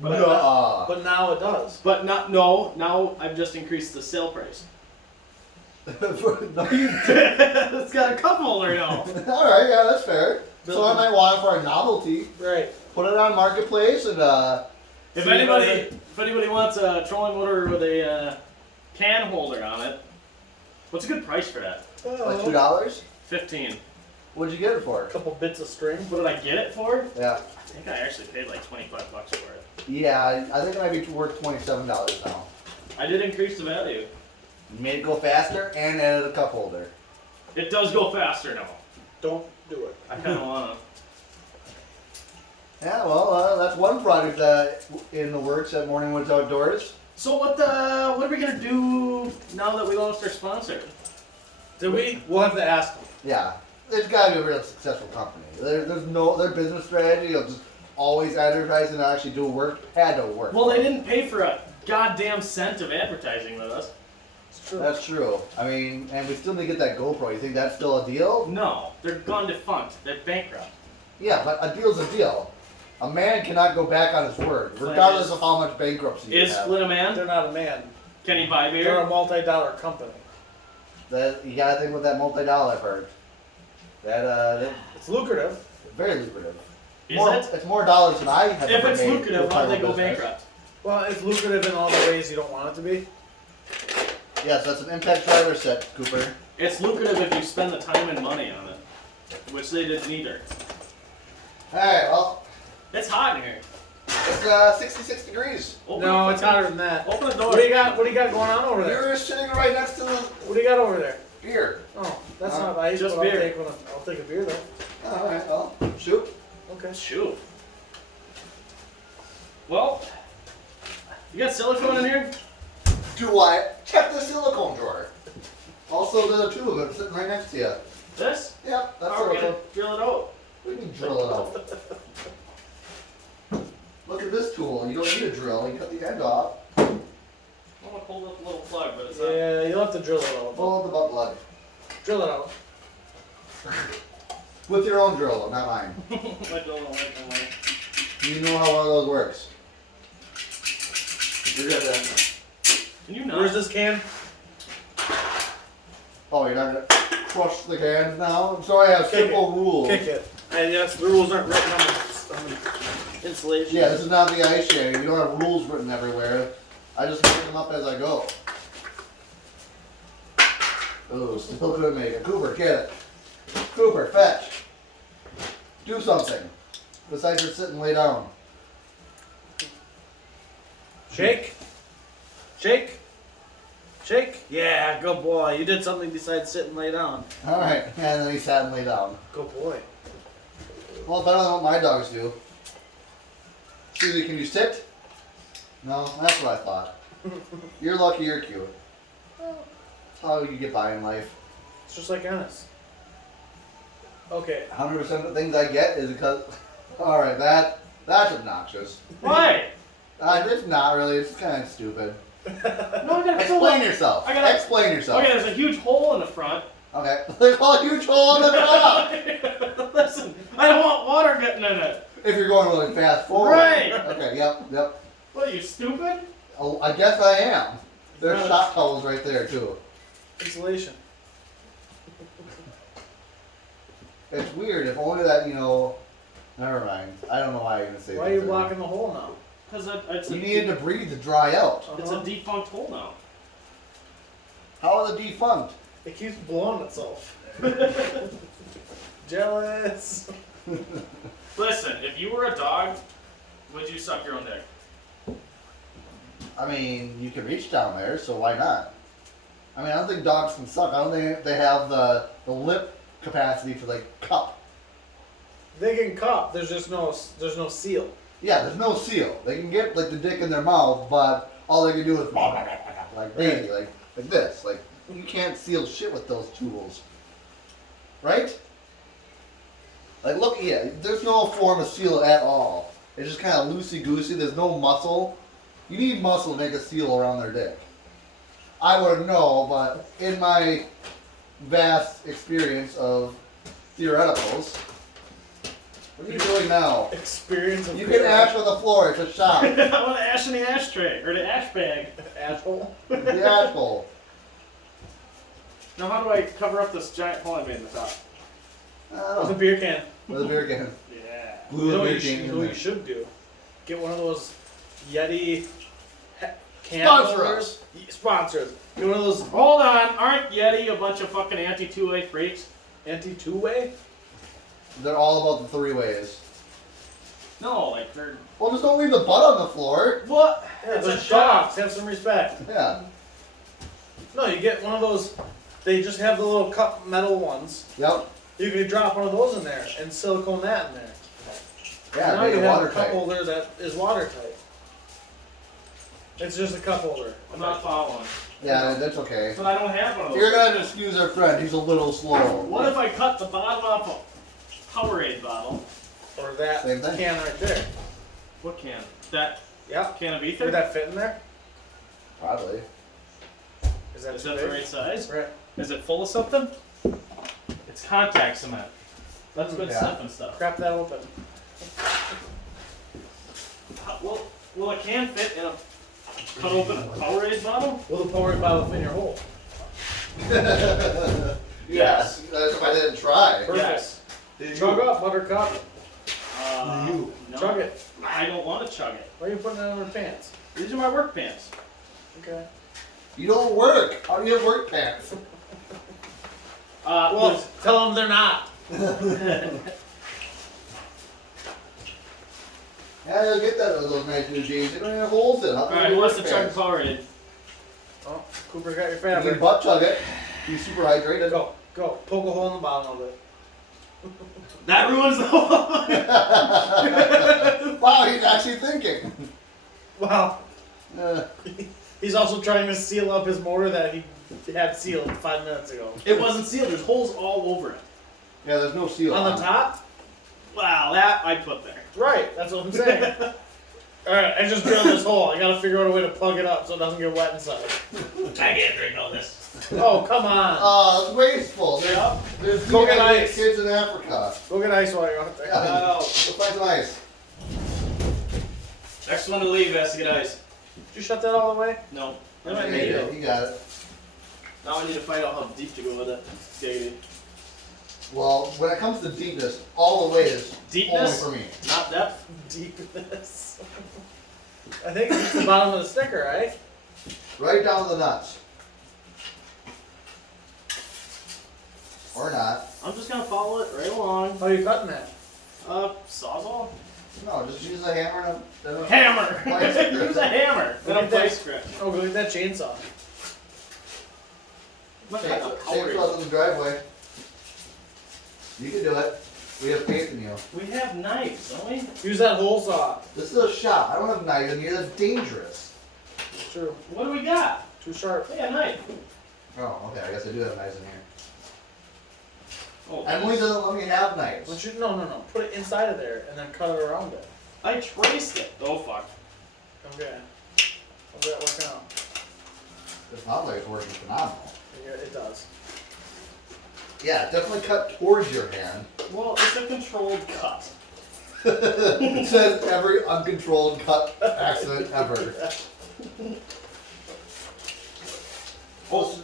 But Nuh-uh. But now it does. But now I've just increased the sale price. No, you It's got a cup holder now. Alright, yeah, that's fair. So I might want it for a novelty. Right. Put it on Marketplace and If see anybody wants a trolling motor with a can holder on it, what's a good price for that? like $2. 15. What'd you get it for? A couple bits of string. What did I get it for? Yeah. I think I actually paid like $25 for it. Yeah, I think it might be worth $27 now. I did increase the value. You made it go faster and added a cup holder. It does go faster now. Don't do it. I kind of wanna. Yeah, well, that's one project in the works at Morning Woods Outdoors. So what are we gonna do now that we lost our sponsor? Did we? We'll have to ask them. Yeah, there's got to be a real successful company. There's no their business strategy of just always advertising and actually do work had to work. Well, they didn't pay for a goddamn cent of advertising with us. It's true. That's true. I mean, and we still need to get that GoPro. You think that's still a deal? No, they're gone defunct. They're bankrupt. Yeah, but a deal's a deal. A man cannot go back on his word, regardless of how much bankruptcy you Is have. Flynn a man? They're not a man. Can he buy They're beer? a multi-dollar company. That you gotta think with that multi-dollar part. That It's lucrative. very lucrative. Is More, it? It's more dollars than I have If ever it's made lucrative, with why my do they go business. bankrupt? Well, it's lucrative in all the ways you don't want it to be. Yes, that's an impact driver set, Cooper. It's lucrative if you spend the time and money on it, which they did neither. Alright, well, It's hot in here. it's 66 degrees. Open No, the it's fucking- hotter than that. Open the door. What do you got? What do you got going on over there? You're sitting right next to the What do you got over there? beer. Oh, that's not ice. just but beer. I'll take a beer though. Alright, well, shoot. Okay. Shoot. Well, you got silicone in here? Do I? Check the silicone drawer. Also, the two of them sitting right next to you. This? Yep, that's How are we gonna silicone. drill it out? We can drill it out. Look at this tool. You don't need a drill. You cut the end off. I want to hold up a little plug, but it's not. Yeah, you'll have to drill it out. Pull out the butt plug. Drill it out. With your own drill, not mine. I don't know. You know how one of those works. You're gonna. Can you not? Where's this can? Oh, you're not gonna crush the cans now? I'm sorry, I have Kick simple rules. Kick it. And yes, the rules aren't written on the Insulation. Yeah, this is not the ice shaving. We don't have rules written everywhere. I just pick them up as I go. Oh, still couldn't make it. Cooper, get it. Cooper, fetch. Do something. Besides just sit and lay down. Shake. Shake. Shake. Yeah, good boy. You did something besides sit and lay down. Alright, and then he sat and lay down. Good boy. Well, better than what my dogs do. Susie, can you sit? No, that's what I thought. You're lucky you're cute. That's how you get by in life. It's just like Ennis. Okay. 100% of the things I get is because... Alright, that's obnoxious. Why? It's not really, it's kind of stupid. No, I gotta fill Explain up. yourself. I gotta- Explain yourself. Okay, there's a huge hole in the front. Okay. There's a huge hole in the top. Listen, I don't want water getting in it. If you're going really fast forward. Right. Okay, yep. What, are you stupid? Oh, I guess I am. There's shop towels right there too. Insulation. It's weird. If only that, never mind. I don't know why I'm gonna say Why are you that. blocking the hole now? Because it's, You needed to breathe to dry out. it's a defunct hole now. How are the defunct? It keeps blowing itself. Jealous. Listen, if you were a dog, would you suck your own dick? I mean, you can reach down there, so why not? I mean, I don't think dogs can suck. I don't think they have the lip capacity to like cup. They can cup. There's no seal. Yeah, there's no seal. They can get like the dick in their mouth, but all they can do is like crazy, like this. Like you can't seal shit with those tools, right? Like look, yeah, there's no form of seal at all. It's just kind of loosey goosey. There's no muscle. You need muscle to make a seal around their dick. I wouldn't know, but in my vast experience of theoreticals, what are you doing now? Experience of You can ash on the floor. It's a shop. I want to ash in the ashtray, or the ash bag. asshole. The asshole. Now how do I cover up this giant hole I made in the top? I With don't a know. beer can. With a beer can. Yeah. Glue You the know beer what you can should, in what there. you should do? Get one of those Yeti can Sponsor holders. us. Sponsors. Get one of those Hold on, aren't Yeti a bunch of fucking anti-two-way freaks? anti-two-way. They're all about the three ways. No, like they're... Well, just don't leave the butt on the floor. What? Yeah, It's they're a shop. dogs. Have some respect. Yeah. No, you get one of those. They just have the little cup metal ones. Yep. You can drop one of those in there and silicone that in there. Yeah, now make you it have a watertight. cup holder that is watertight. It's just a cup holder. I'm not following. Yeah, that's okay. But I don't have one of those. You're gonna have to excuse our friend. He's a little slow. What if I cut the bottom off a Powerade bottle? Or that Same thing. can right there. What can? That Yeah. can of ether? Would that fit in there? Probably. Is that Is too that the big? right size? Right. Is it full of something? It's contact cement. That's good Yeah. stuff and stuff. Crap that open. Will a can fit in a cut open Powerade bottle? Will the Powerade bottle fit in your hole? Yes. That's if I didn't try. Perfect. Yes. Chug up, buttercup. You. No, Chug it. I don't want to chug it. Why are you putting that on your pants? These are my work pants. Okay. You don't work. How do you have work pants? Well, tell them they're not. Yeah, you'll get that with those nice new jeans. They don't have holes in. How come Alright, you who wants work to chug pants? Powerade? Oh, Cooper got your You fabric. can butt chug it. Be super hydrated. Go, go. Poke a hole in the bottom of it. That ruins the whole. Wow, he's actually thinking. Wow. Uh, He's also trying to seal up his motor that he had sealed 5 minutes ago. It wasn't sealed. There's holes all over it. yeah, there's no seal On the top? Wow, that I put there. Right, that's what I'm saying. Alright, I just drilled this hole. I gotta figure out a way to plug it up so it doesn't get wet inside. I can't drink all this. Oh, come on. It's wasteful. There's Go get dehydrated ice. kids in Africa. Go get ice while you're out there. Yeah, go find some ice. Next one to leave has to get ice. Did you shut that all the way? No. That I might made be it. it. You got it. Now I need to find out how deep to go with it. Giggity. Well, when it comes to deepness, all the way is Deepness? only for me. Not depth. Deepness. I think it's the bottom of the sticker, right? Right down to the nuts. Or not. I'm just gonna follow it right along. How are you cutting that? Sawzall? No, just use a hammer and a Hammer! Vice grip. Use a hammer! Then a Look at that. vice grip. Oh, look at that chainsaw. What kind of power is Chainsaws in the driveway. You can do it. We have faith in you. We have knives, don't we? Use that hole saw. This is a shop. I don't have knives in here. That's dangerous. True. What do we got? Too sharp. Yeah, knife. Oh, okay. I guess I do have knives in here. Oh, Emily doesn't let me have knives. Don't you, no. Put it inside of there and then cut it around it. I traced it. Oh fuck. Okay. How's that working out? It sounds like it's working phenomenal. Yeah, it does. Yeah, definitely cut towards your hand. Well, it's a controlled cut. It says every uncontrolled cut accident ever. Oh,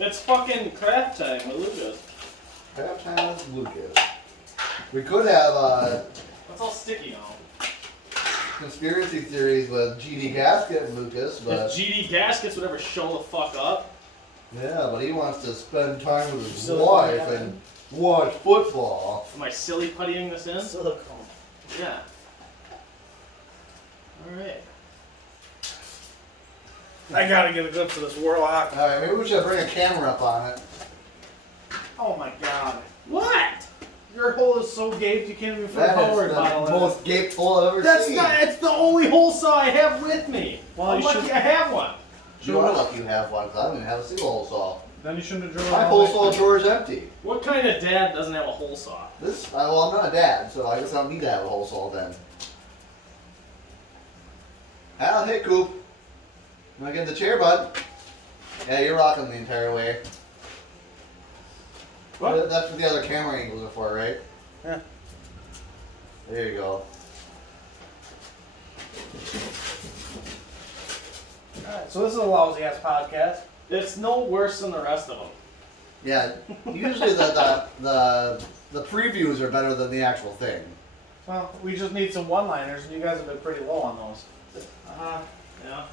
it's fucking craft time with Lucas. Half time with Lucas. We could have That's all sticky now. conspiracy theories with GD Gasket and Lucas, If but GD Gaskets would ever show the fuck up. yeah, but he wants to spend time with his Silicone wife heaven. and watch football. Am I silly puttying this in? Silicone. Yeah. Alright. I gotta get a glimpse of this warlock. All right, maybe we should bring a camera up on it. Oh my god. What? Your hole is so gaped you can't even fit a That power is bottle the in it. most gaped hole I've ever That's seen. not, it's the only hole saw I have with me. Well, I'm you lucky should- I have one. You are lucky you have one, 'cause I don't even have a single hole saw. Then you shouldn't have drilled My all hole the way saw drawer is empty. What kind of dad doesn't have a hole saw? This, well, I'm not a dad, so I guess I don't need to have a hole saw then. Al, hey, Coop. You wanna get in the chair, bud? Yeah, you're rocking the entire way. What? That's what the other camera angles are for, right? Yeah. There you go. Alright, so this is a lousy ass podcast. It's no worse than the rest of them. Yeah, usually the previews are better than the actual thing. Well, we just need some one-liners, and you guys have been pretty low on those. Yeah.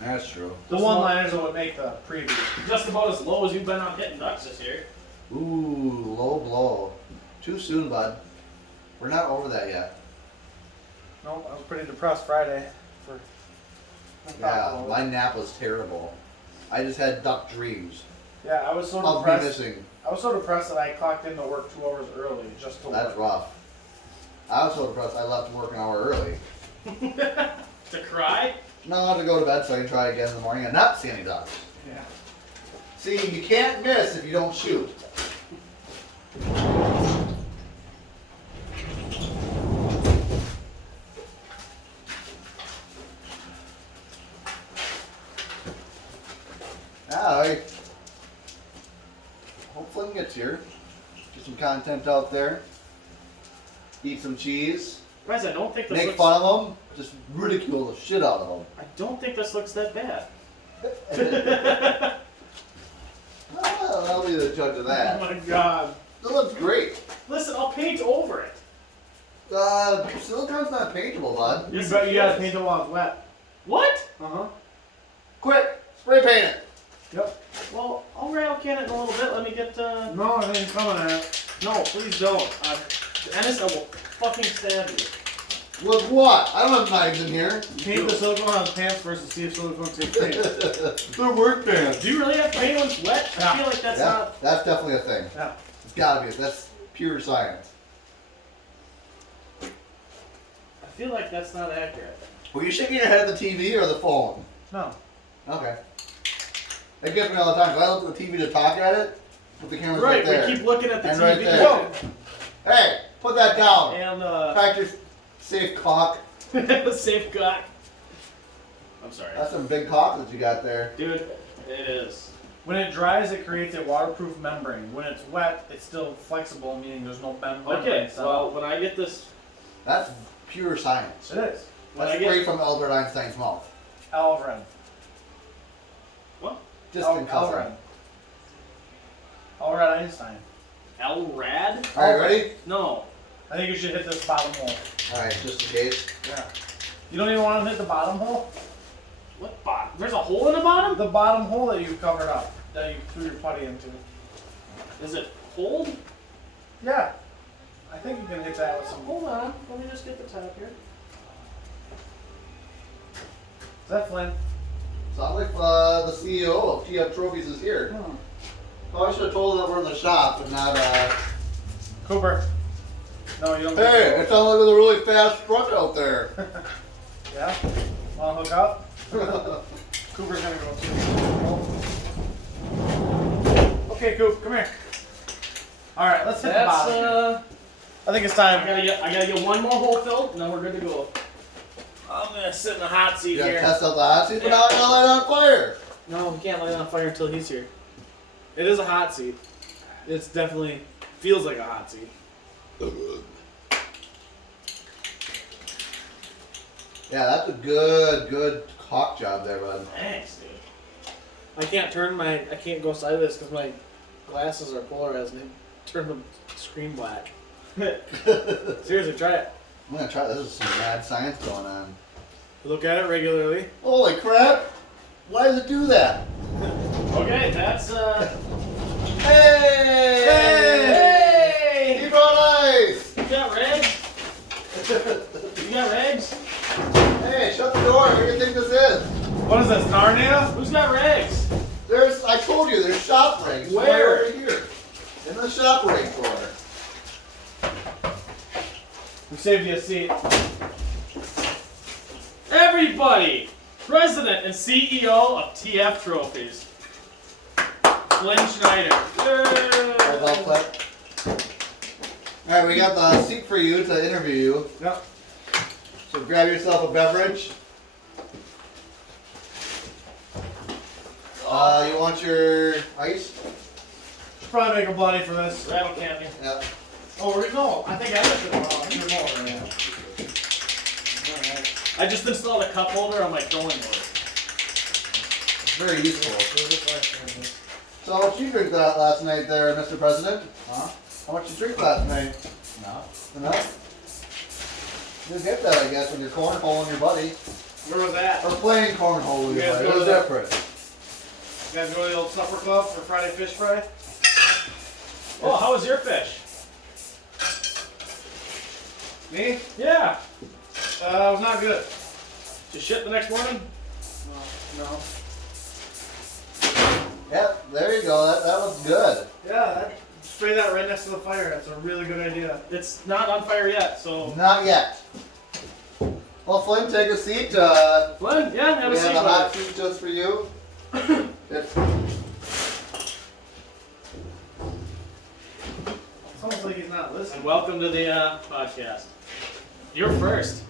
That's true. The one-liners are what make the preview. Just about as low as you've been on hitting ducks this year. Ooh, low blow. Too soon, bud. We're not over that yet. Nope, I was pretty depressed Friday. Yeah, my nap was terrible. I just had duck dreams Yeah, I was so of me depressed. missing. I was so depressed that I clocked into work 2 hours early just to That's work. rough. I was so depressed I left work an hour early. To cry? No, to go to bed so I can try again in the morning and not see any ducks. Yeah. See, you can't miss if you don't shoot. Alright. Hopefully I can get here. Get some content out there. Eat some cheese. Guys, I don't think this Make looks. fun of them. Just ridicule the shit out of I don't think this looks that bad. them. I'll be the judge of Oh that. my god. It looks great. Listen, I'll paint over it. Silicone's not paintable, bud. You Yes, bet it you gotta is. paint it while it's wet. What? Uh-huh. Quick, spray paint it. Yep. Well, I'll rattle can it in a little bit. Let me get. No, I ain't coming at it. No, please don't. Ennis, I will fucking stab you. With what? I don't have knives in here. Paint the silicone on the pants first and see if silicone takes paint. They're work pants. Do you really have to paint when it's wet? I Yeah. feel like that's Yeah, not. that's definitely a thing. Yeah. It's gotta be. That's pure science. I feel like that's not accurate. Were you shaking your head at the TV or the phone? No. Okay. That gets me all the time. 'Cause I look at the TV to talk at it, but the camera's right, Right, there. we keep looking at the And TV. right there. Whoa! Hey, put that down. And Practice safe cock. safe cock. I'm sorry. That's some big cock that you got there. Dude, it is. When it dries, it creates a waterproof membrane. When it's wet, it's still flexible, meaning there's no membrane. Okay, set well, up. when I get this. That's pure science. It is. When That's I get. straight from Albert Einstein's mouth. Alvren. Distant cousin. Alvren. Albert Einstein. Elrad? Alright, ready? No. I think you should hit this bottom hole. Alright, just in case. Yeah. You don't even want to hit the bottom hole? What bottom? There's a hole in the bottom? The bottom hole that you covered up, that you threw your putty into. Is it hold? Yeah. I think you can hit that with some. Hold on. Let me just get the top here. Is that Flynn? Sounds like the CEO of TF Trophies is here. Oh, I should have told them that we're in the shop and not, Cooper. No, you don't. Hey, it sounds like there's a really fast truck out there. Yeah? Wanna hook up? Cooper's gonna go too. Okay, Coop, come here. Alright, let's hit the bottom. I think it's time. I gotta get one more hole filled, and then we're good to go. I'm gonna sit in the hot seat You gotta here. test out the hot seat, but now I gotta light it on fire. No, we can't light it on fire until he's here. It is a hot seat. It's definitely feels like a hot seat. Yeah, that's a good hawk job there, bud. Thanks, dude. I can't go sideways because my glasses are polarized and they turn the screen black. Seriously, try it. I'm gonna try. There's some mad science going on. Look at it regularly. Holy crap! Why does it do that? Okay, that's Hey! Hey! He brought ice! You got regs? You got regs? Hey, shut the door. What do you think this is? What is this, Narnia? Who's got regs? I told you, there's shop rings. Where? Right here. In the shop ring drawer. We saved you a seat. Everybody! President and CEO of TF Trophies. Flynn Schneider. Hold on, Flip. Alright, we got the seat for you to interview you. Yep. So grab yourself a beverage. You want your ice? Should probably make a bloody for this. Rattle camping. Yeah. Oh, no. I think I lifted it wrong. You're more than that. Alright. I just installed a cup holder on my throwing board. Very useful. So how much you drink that last night there, Mr. President? Huh? How much you drink last night? No. Enough? You get that, I guess, when you're cornholing your buddy. Where was that? Or playing cornhole with your Yeah, buddy. go What's to that. different? You guys go to the old supper club for Friday fish fry? Oh, how was your fish? Me? Yeah. It was not good. Just shit the next morning? No. Yep, there you go. That was good. Yeah, spray that right next to the fire. That's a really good idea. It's not on fire yet, so. Not yet. Well, Flynn, take a seat. Flynn, yeah, have We a have seat. a hot buddy. seat just for you. It's almost like he's not listening. And welcome to the podcast. You're first.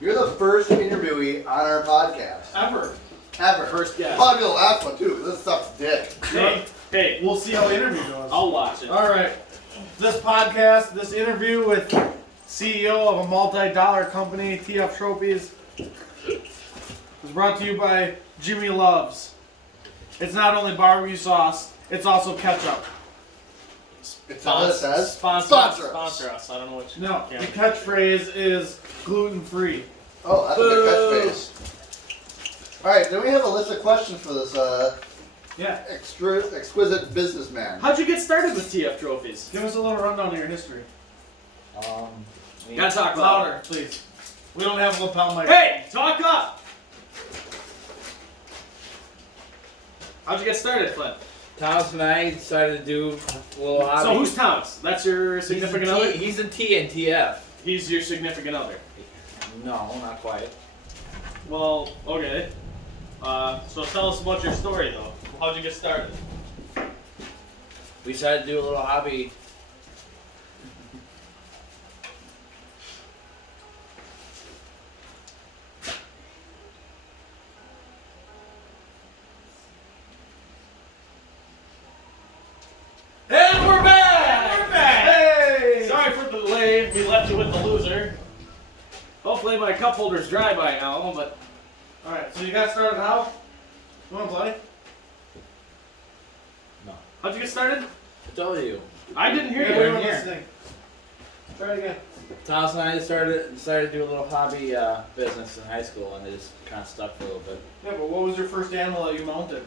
You're the first interviewee on our podcast. Ever. Ever. First guest. Probably the last one, too. This sucks dick. Hey, We'll see how the interview goes. I'll watch it. All right. This podcast, this interview with CEO of a multi-dollar company, TF Trophies, is brought to you by Jimmy Loves. It's not only barbecue sauce, it's also ketchup. It's not what it says. Sponsor us. us. I don't know what you No, yeah. the catchphrase is gluten-free. Oh, that's a good catchphrase. Alright, then we have a list of questions for this Yeah. exquisite businessman. How'd you get started with TF Trophies? Give us a little rundown of your history. You gotta talk Louder, please. We don't have a lapel mic. Hey, talk up! How'd you get started, Flynn? Thomas and I decided to do a little hobby. So who's Thomas? That's your significant other? He's a T and TF. He's your significant other. No, not quite. Well, okay. So tell us about your story, though. How'd you get started? We decided to do a little hobby. And we're back! We're back! Hey! Sorry for the delay. We left you with the loser. Hopefully my cup holder's dry by now, but Alright, so you got started how? You want to play? how'd you get started? I told you. I didn't hear Yeah, we you. weren't here. listening. Try it again. Thomas and I decided to do a little hobby business in high school, and it just kind of stuck for a little bit. Yeah, but what was your first animal that you mounted?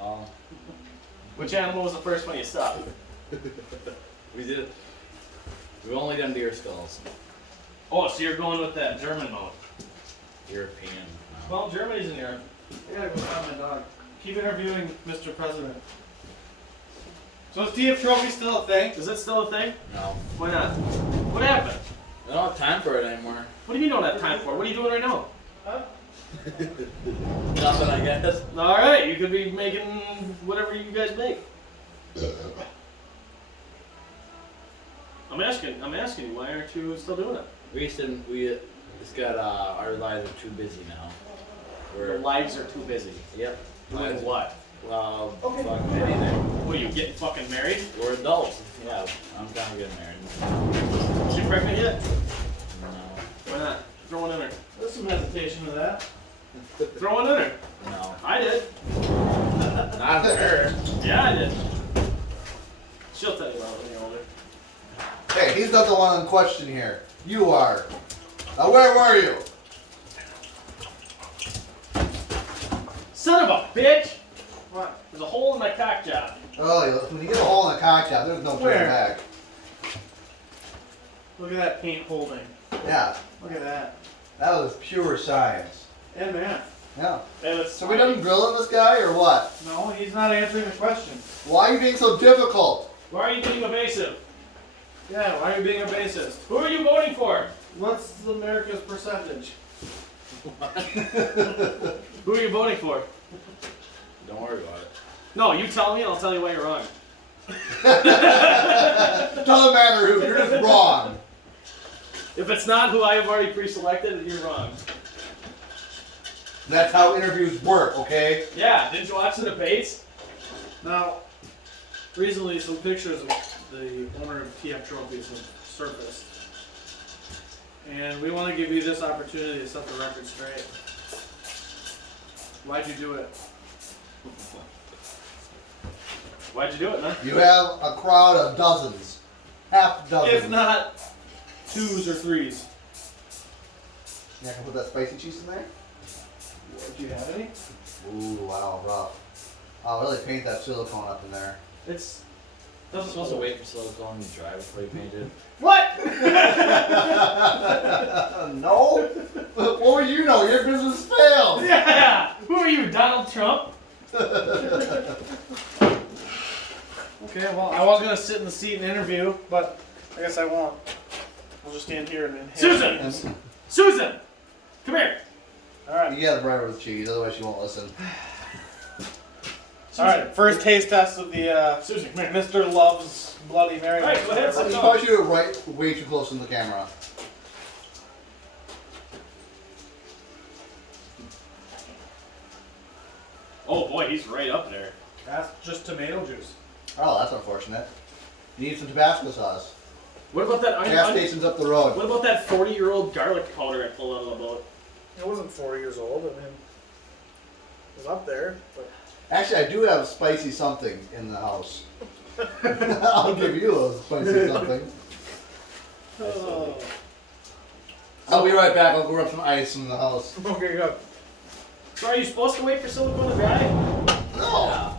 Oh, Which animal was the first one you stopped? we did. We've only done deer skulls. Oh, so you're going with that German mode. European. Well, Germany's in Europe. I gotta go find my dog. Keep interviewing Mr. President. So is TF Trophy still a thing? Is it still a thing? No. Why not? What happened? I don't have time for it anymore. What do you mean you don't have time for? What are you doing right now? Nothing, I guess. All right, you could be making whatever you guys make. I'm asking you, why aren't you still doing it? We just got our lives are too busy now. Your lives are too busy. Yep. Doing what? Fucking anything. What, are you getting fucking married? We're adults. Yeah, I'm kind of getting married. Is she pregnant yet? No. Why not? Throw one in her. There's some hesitation to that. Throw one in her. No. I did. Not her. Yeah, I did. She'll tell you about it when you're older. Hey, he's not the one in question here. You are. Now, where were you? Son of a bitch! What? There's a hole in my cock job. Oh, when you get a hole in a cock job, there's no turning Where? back. Look at that paint holding. Yeah, Look at that. that was pure science. And math. Yeah. And it's So we done grilling this guy or what? No, he's not answering the question. Why are you being so difficult? Why are you being evasive? Yeah, why are you being a bassist? Who are you voting for? What's America's percentage? Who are you voting for? Don't worry about it. No, you tell me and I'll tell you why you're wrong. Doesn't matter who, you're just wrong. If it's not who I have already pre-selected, you're wrong. That's how interviews work, okay? Yeah, didn't you watch the debates? Now, recently some pictures of the owner of TF Trophies have surfaced. And we want to give you this opportunity to set the record straight. Why'd you do it? Why'd you do it, man? You have a crowd of dozens. Half dozen. If not 2s or 3s. Yeah, I can put that spicy cheese in there? Do you have any? Ooh, wow, rough. I'll really paint that silicone up in there. It's You're supposed to wait for silicone to dry before you paint it. What? No? What would you know? Your business failed. Yeah! Who are you, Donald Trump? okay. Well, I was gonna sit in the seat and interview, but I guess I won't. I'll just stand here and inhale. Susan! Susan! Come here! All right. You gotta bribe her with cheese, otherwise she won't listen. All right. First taste test of the Susan, come here. Mr. Love's Bloody Mary. All right, go ahead, I sit just down. want you to right way too close to the camera. Oh boy, he's right up there. That's just tomato juice. Oh, that's unfortunate. You need some Tabasco sauce. What about that Gas station's up the road. What about that 40-year-old garlic powder I pulled out of the boat? It wasn't 4 years old. I mean, it was up there. But Actually, I do have spicy something in the house. I'll give you a spicy something. oh. I'll be right back. I'll go rub some ice in the house. Okay, go. So are you supposed to wait for silicone to dry? No.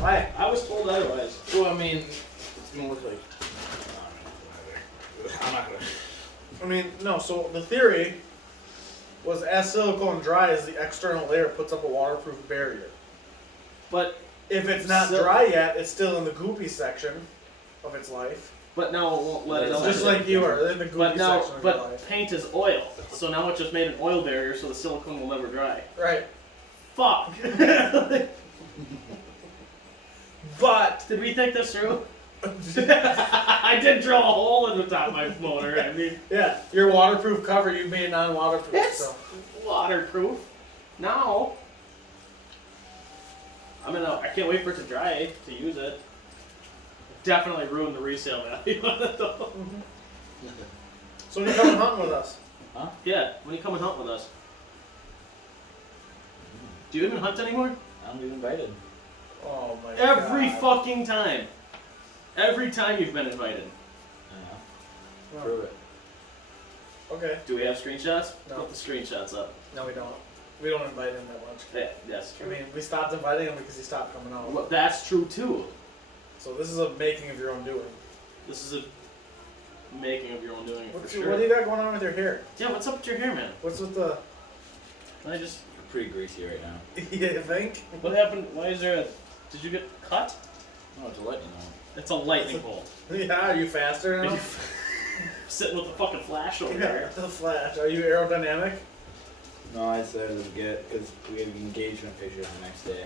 Hi. I was told otherwise. Well, I mean, it's gonna look like. I'm not gonna. I mean, no. So the theory was, as silicone dries, the external layer puts up a waterproof barrier. But If it's not Sil- dry yet, it's still in the goopy section of its life. now it won't let it It's out. Just like you are in the goopy But now, section of your life. but paint is oil, so now it just made an oil barrier, so the silicone will never dry. Right. Fuck. But Did we think this through? I did drill a hole in the top of my motor. I mean, yeah, your waterproof cover you made non-waterproof. Yes. So. waterproof. Now, I can't wait for it to dry to use it. Definitely ruined the resale value on it though. So when you coming hunting with us? Yeah, when you come and hunt with us. Do you even hunt anymore? I don't get invited. Oh my god. Every fucking time. Every time you've been invited. I know. Prove it. Okay. Do we have screenshots? No. Put the screenshots up. No, we don't. We don't invite him that much. Yeah, that's I true. mean, we stopped inviting him because he stopped coming out. Well, that's true too. So this is a making of your own doing. This is a making of your own doing. What For do sure. you got going on with your hair? Yeah, what's up with your hair, man? What's with the? I just. You're pretty greasy right now. You think? What happened? Why is there a? Did you get cut? No, it's a lightning one. It's a lightning bolt. Yeah. Are you faster Are now? you sitting with a fucking flash over Yeah, there? the flash. Are you aerodynamic? No, I decided to get, because we had engagement pictures the next day.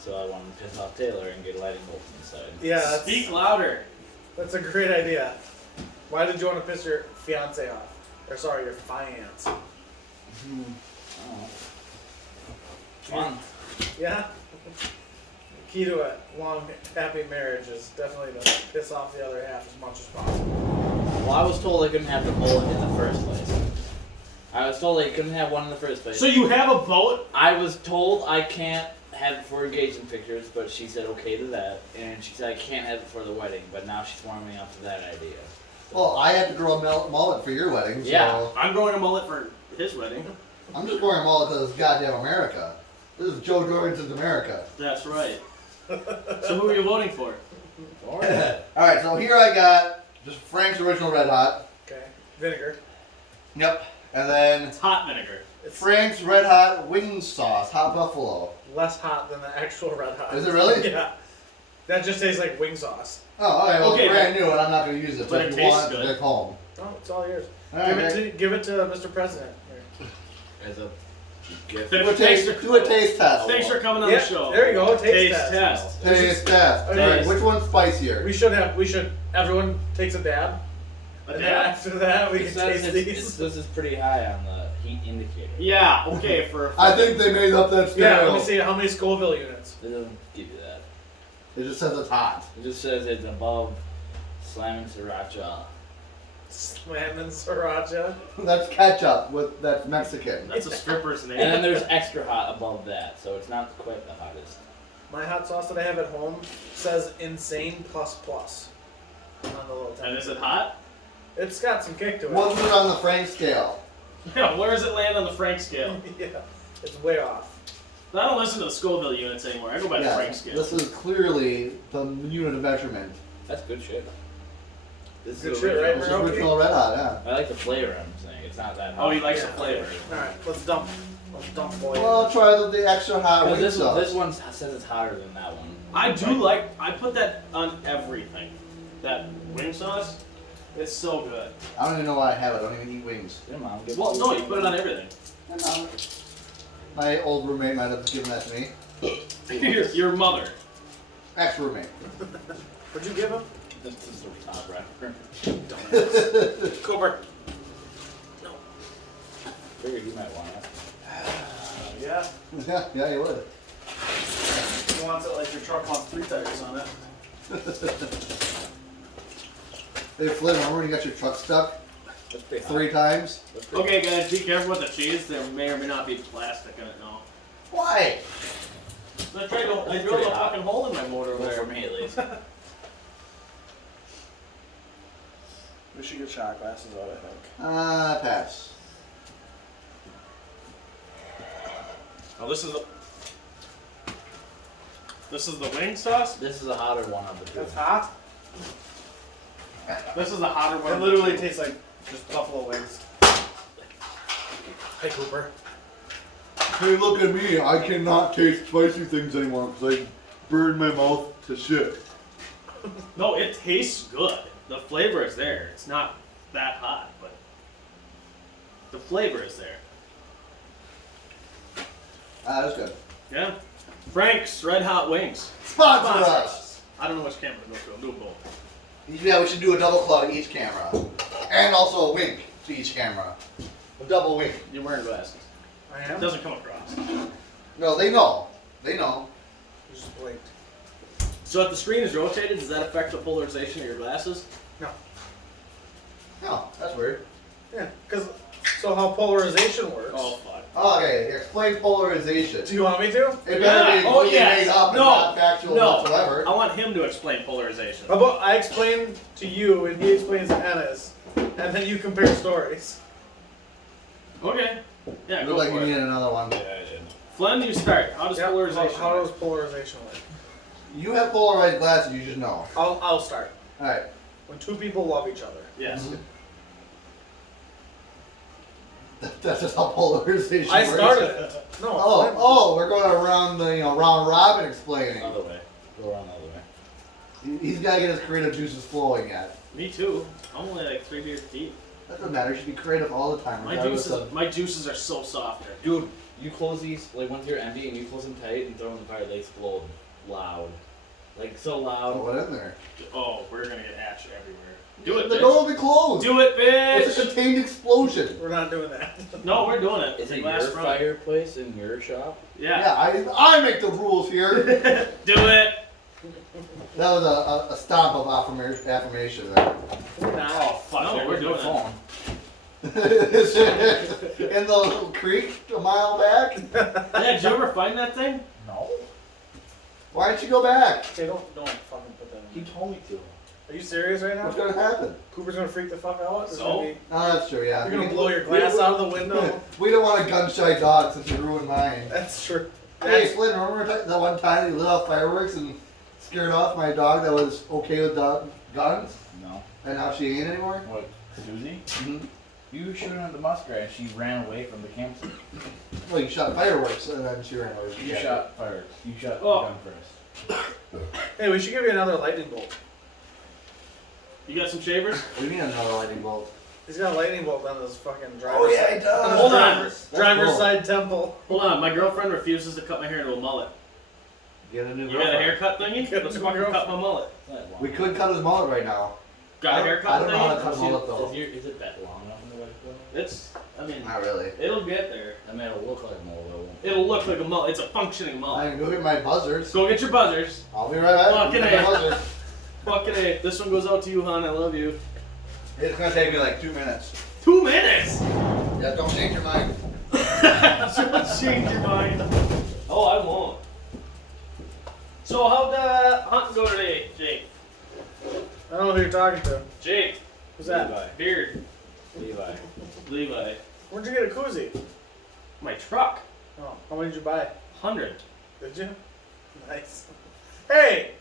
So I wanted to piss off Taylor and get a lighting bolt inside. Yeah. That's, Speak louder. that's a great idea. Why did you want to piss your fiance off? Or sorry, your fiance. Oh. Fun. Yeah. The key to a long, happy marriage is definitely to piss off the other half as much as possible. Well, I was told I couldn't have the bullet in the first place. I was told I couldn't have one in the first place. So you have a boat? I was told I can't have it for engagement pictures, but she said okay to that. And she said I can't have it for the wedding, but now she's warming up to that idea. Well, I had to grow a mullet for your wedding, so Yeah. I'm growing a mullet for his wedding. I'm just growing a mullet because it's goddamn America. This is Joe Jorgensen's America. That's right. So who are you voting for? Alright, so here I got just Frank's Original Red Hot. Okay. Vinegar. Yep. And then It's hot vinegar. It's Frank's Red Hot Wing Sauce, Hot Buffalo. less hot than the actual Red Hot. Is it really? Yeah. That just tastes like wing sauce. Oh, alright, well, Okay, it's brand new and I'm not going to use it. So but if it you tastes want it, good. take home. Oh, it's all yours. Alright, Give it to Mr. President. Here. As a gift. do a taste test. Thanks for coming on Yeah, the show. there you go, taste test. test. Taste test. Taste. Alright, which one's spicier? Everyone takes a dab. A And then dab? after that, we It can says taste these. this is pretty high on the heat indicator. Yeah, okay, for I think they made up that scale. Yeah, let me see how many Scoville units. It doesn't give you that. It just says it's hot. It just says it's above slamming sriracha. Slamming sriracha. That's ketchup that's Mexican. that's a stripper's name. And then there's extra hot above that, so it's not quite the hottest. My hot sauce that I have at home says insane plus plus on the little And is tiny- it hot? It's got some kick to it. What's it on the Frank scale? Yeah, where does it land on the Frank scale? Yeah, it's way off. I don't listen to the Scoville units anymore. I go by the Yeah, Frank scale. this is clearly the unit of measurement. That's good shit. This Good is shit, original. right, This is Maroki? original Red Hot, yeah. I like the flavor I'm saying. It's not that hot. Oh, he likes Yeah. the flavor. Alright, let's dump boy. Well, try the extra hot Because wing this sauce. one says it's hotter than that one. I do like. I put that on everything. That wing sauce, it's so good. I don't even know why I have it. I don't even eat wings. Your mom gets Well, no, you put it on everything. My old roommate might have given that to me. Your mother. Ex-roommate. What'd you give him? This is the top rapper. Cooper. Figured you might want it. Yeah. Yeah, you would. He wants it like your truck wants 3 tires on it. Hey, Flynn, remember when you got your truck stuck That's pretty hot. 3 times? That's pretty Okay, guys, be careful with the cheese. There may or may not be plastic in it now. Why? I drilled That's a pretty hot. fucking hole in my motor Well, there. for me at least. We should get shot glasses out, I think. Pass. Oh, this is the wing sauce. This is a hotter one of the two. That's hot. This is the hotter one. It literally tastes like just buffalo wings. Hey, Cooper. Hey, look at me. I cannot taste spicy things anymore because I burned my mouth to shit. No, it tastes good. The flavor is there. It's not that hot, but the flavor is there. That's good. Yeah. Frank's Red Hot Wings. Sponsor Sponsor us. I don't know which camera to go to. I'm doing both. Yeah, we should do a double claw to each camera. And also a wink to each camera. A double wink. You're wearing glasses. I It am. doesn't come across. No, they know. They know. Just blinked. So if the screen is rotated, does that affect the polarization of your glasses? No. No, that's weird. Yeah, because so how polarization works. Oh fuck. Oh, Okay, explain polarization. Do you want me to? It Yeah. better be Oh, completely yes. made up and No. not factual No. whatsoever. I want him to explain polarization. How about I explain to you and he explains to Ennis, and then you compare stories. Okay. Yeah, Look go like for you it. needed another one. Flynn, you start. How does Yep, polarization How work? does polarization work? You have polarized glasses, you just know. I'll start. Alright. When two people love each other. Yes. That's just how polarization I works. started it. No. Oh, we're going around the round robin explaining. Other way. Go around the other way. He's got to get his creative juices flowing yet. Me too. I'm only like 3 beers deep. That doesn't matter. You should be creative all the time. regardless of- My juices are so soft. Dude, you close these, like once you're empty and you close them tight and throw them in the fire, they explode loud. Like so Oh, loud. what in there? Oh, we're gonna get ash everywhere. Do it, The bitch. door will be closed. Do it, It's a bitch. contained explosion. We're not doing that. No, we're doing it. Is it Glass your front. fireplace in your shop? Yeah. I make the rules here. Do it. That was a stomp of affirmation there. We're not. Oh fuck! No, there we're goes my doing it. phone. In the little creek a mile back. Yeah, did you ever find that thing? No. Why'd you go back? Okay, don't fucking put that He in. told me to. Are you serious right now? What's gonna happen? Cooper's gonna freak the fuck out? There's So? gonna be- Oh, that's true. Yeah. You're gonna blow your glass out of the window? We don't want a gun-shy dog since you ruined mine. That's true. Hey, Flynn, remember that one time you lit off fireworks and scared off my dog that was okay with guns, No. and now she ain't anymore? What? Susie? Mm-hmm. You were shooting at the muskrat and she ran away from the campsite. Well, you shot fireworks and then she ran away. You shot fireworks. You shot Oh. the gun first. Hey, we should give you another lightning bolt. You got some shavers? What do you mean another lightning bolt? He's got a lightning bolt on his fucking driver's Oh yeah, side. it does. Hold on. That's Driver's cool. side temple. Hold on, my girlfriend refuses to cut my hair into a mullet. Get a new You got a girlfriend. haircut thingy? Get a Let's new fucking cut girlfriend. my mullet. It's not long. We could cut his mullet right now. Got a I haircut don't know how to thingy? cut a mullet though. Is it that long enough in the way to go? It's, I mean, Not really. it'll get there. I mean, it'll look like a mole though. It'll look like a mullet. It's a functioning I mullet. can go get my buzzers. Go get your buzzers. I'll be right back. Fucking Get my A. buzzers. Fucking A. This one goes out to you, hon. I love you. It's gonna take me like 2 minutes. 2 minutes! Yeah, don't change your mind. Don't change your mind. Oh, I won't. So how'd hunting go today, Jake? I don't know who you're talking to. Jake. Who's that? Levi. Beard. Levi. Levi. Where'd you get a koozie? My truck. Oh, how many did you buy? 100. Did you? Nice. Hey!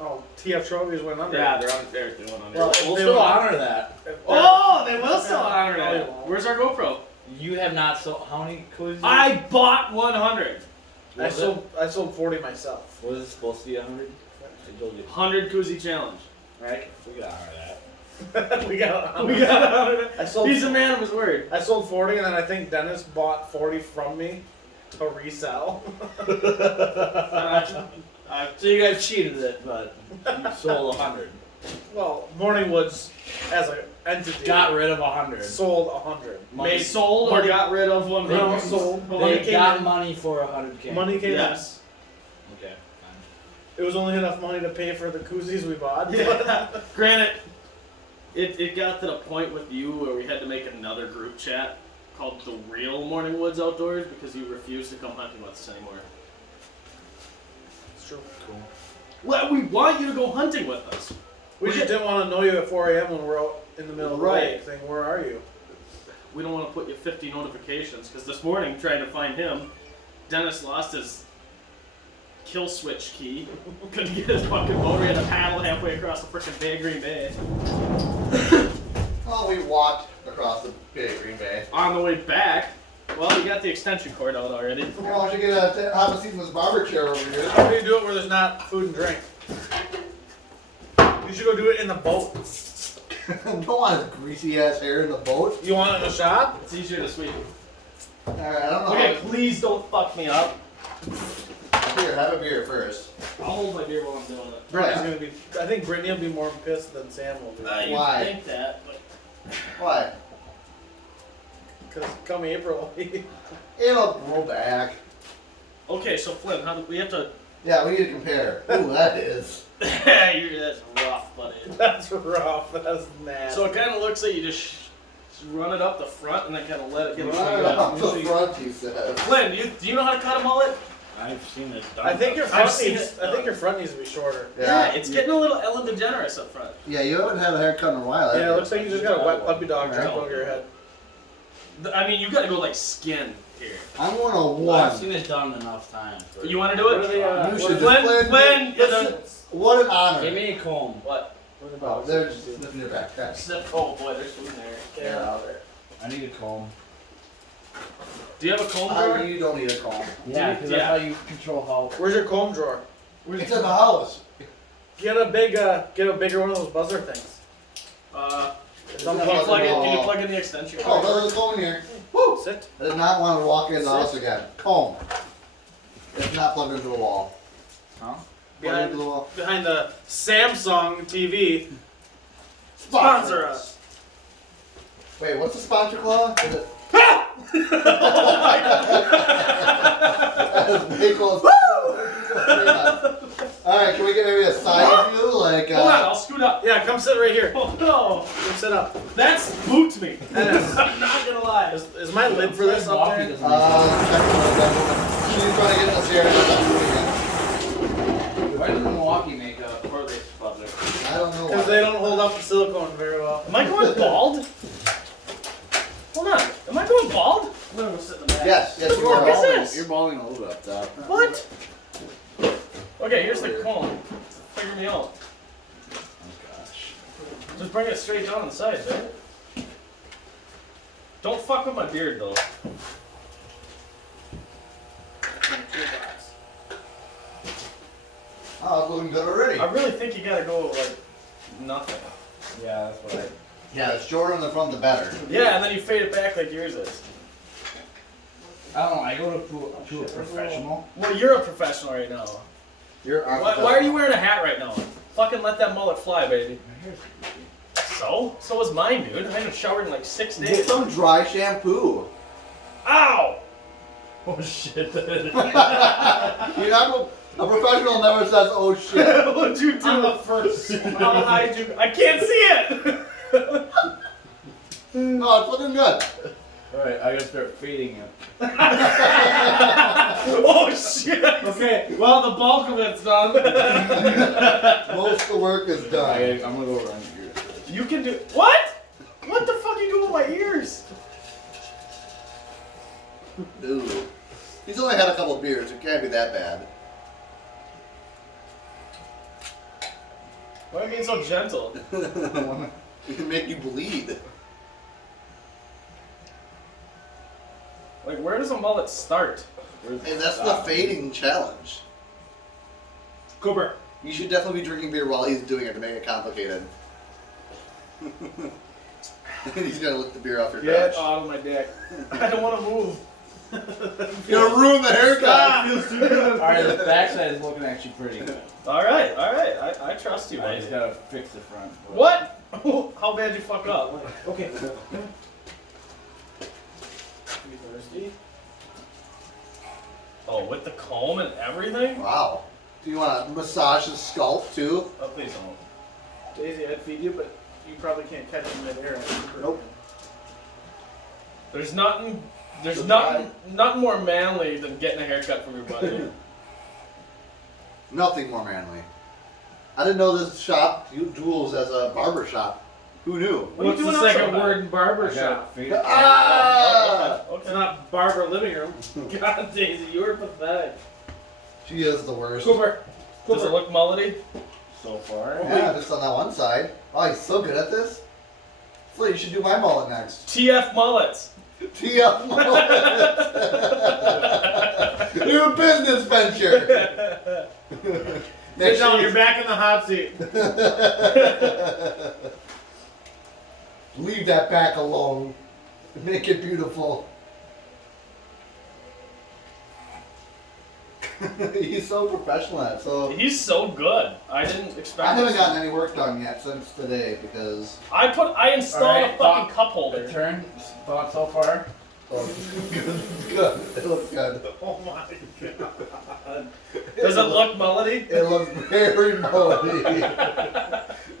Oh, TF trophies went under. Yeah, they're on there. They're on Well, there. We'll They still will- honor that. Oh, they will still honor No, they that. won't. Where's our GoPro? You have not sold how many coins? I bought 100. I sold 40 myself. Was it supposed to be 100? I told you. 100 koozie challenge. Right? We gotta honor that. we got. We got 100. I sold. He's a man of his word. I sold 40, and then I think Dennis bought 40 from me to resell. So you guys cheated it, but you sold 100. Well, Morningwoods as an entity Got rid of 100. sold 100. Made sold or got rid of 100. No, sold. They got money for 100 cans. Money came Yes. Okay, fine. in. It was only enough money to pay for the koozies we bought. Yeah. Granted, it got to the point with you where we had to make another group chat called The Real Morning Woods Outdoors because you refused to come hunting with us anymore. It's true. Cool. Well, we want you to go hunting with us. We just didn't want to know you at 4 a.m. when we're out in the middle of the Right. lake saying, where are you? We don't want to put you 50 notifications because this morning, trying to find him, Dennis lost his kill switch key. Couldn't get his fucking motor. He had to paddle halfway across the frickin' Bay of Green Bay. Oh, we walked across the Bay of Green Bay. On the way back, well, you got the extension cord out already. Well, I should get have a seat in this barber chair over here. How do you do it where there's not food and drink? You should go do it in the boat. Don't want his greasy ass hair in the boat. You want it in the shop? It's easier to sweep. Alright, I don't know. Okay, please don't fuck me up. Here, have a beer first. I'll hold my beer while I'm doing it. Brittany's yeah. gonna be. I think Brittany will be more pissed than Sam will be. You Why? think that, but Why? Because come April, It'll grow back. okay. So Flynn, how do we have to? Yeah, we need to compare. Ooh, that is. That's rough, buddy. that's rough. That's nasty. So it kind of looks like you just run it up the front and then kind of let it get Right up the front, you said. Flynn, do you know how to cut a mullet? I've seen it done. I think your I've front seen needs. it I think your front needs to be shorter. Yeah, it's getting a little Ellen DeGeneres up front. Yeah, you haven't had a haircut in a while. have Yeah, you? it looks like you just got a wet puppy dog Right. trampled over your head. I mean, you gotta go like skin here. I'm going to I've one. seen it done enough times. but- You wanna do it? What are they, You should Flynn, just Flynn, listen, what an honor. Give me a comb. What? Oh, they're just sniffing your back. That's Snip. Oh boy, there's food in there. Get it out of there. I need a comb. Do you have a comb drawer? you don't need a comb. Yeah, because Yeah. that's how you control how. Where's your comb drawer? It's in the house. Get a bigger one of those buzzer things. Can you plug in the extension Oh, cord? there's a comb here. Woo! Sit. I did not want to walk in the house again. Comb. It's not plugged into the wall. Huh? Plugged into the wall. Behind the Samsung TV. Sponsor us. Wait, what's the sponsor clause? Is it? Alright, can we get maybe a side view? Like, Hold on, I'll scoot up. Yeah, come sit right here. Oh no, Come sit up. that's spooked me. Yes. I'm not gonna lie. Is my lid for this up there? check she's trying to get us here. Why does Milwaukee make a cordless buzzer? I don't know Because why. they don't hold up the silicone very well. Am I going bald? Hold on, am I going bald? I'm gonna go sit in the back. Yes, yes, you What are. is this? You're balding a little bit up top. What? Okay, here's the comb. Figure me out. Oh gosh. Just bring it straight down on the sides, right? Don't fuck with my beard though. Oh, it's looking good already. I really think you gotta go like nothing. Yeah, that's what I. Yeah, the shorter in the front, the better. Yeah, and then you fade it back like yours is. I don't know. I go to a professional. Well, you're a professional right now. You're Why are you wearing a hat right now? Fucking let that mullet fly, baby. So? So was mine, dude. I haven't showered in like 6 Get days. some dry shampoo. Ow! Oh shit. You're not a professional never says, oh shit. What'd you do? I'm the first. I'll hide you. I can't see it! No, it's looking good. Alright, I gotta start feeding him. Oh shit! Okay, well, the bulk of it's done. Most of the work is done. I'm gonna go around here. You can do. What? What the fuck are you doing with my ears? Ooh. He's only had a couple beers. It can't be that bad. Why are you being so gentle? It can make you bleed. Like, where does a mullet start? Hey, that's the fading challenge. Cooper. You should definitely be drinking beer while he's doing it to make it complicated. He's gonna lick the beer off your Get crotch. out of my dick. I don't want to move. You're gonna ruin the haircut. Feels too good. Alright, the backside is looking actually pretty good. Alright. I trust you, I buddy. just gotta fix the front. What? How bad you fuck up? Okay. You thirsty? Oh, with the comb and everything? Wow. Do you want to massage his scalp too? Oh, please don't. Daisy, I'd feed you, but you probably can't catch him midair. Nope. There's nothing more manly than getting a haircut from your buddy. Nothing more manly. I didn't know this shop duels as a barber shop. Who knew? What are What's you the doing second outside? word in barber I shop? gotta feed it. Ah! It's not barber living room. God, Daisy, you are pathetic. She is the worst. Cooper. Does it look mullety? So far. Yeah, just on that one side. Oh, he's so good at this. Flea, you should do my mullet next. TF mullets. TF mullet. New business venture. Sit down, you're back in the hot seat. Leave that back alone. Make it beautiful. He's so professional at it. So He's so good. I didn't expect. I haven't this. gotten any work done yet since today because I installed Alright, a fucking cup holder. The turn. Thought so far. oh, good. It looks good. Oh my god. Does it look mullety? It looks very mullety.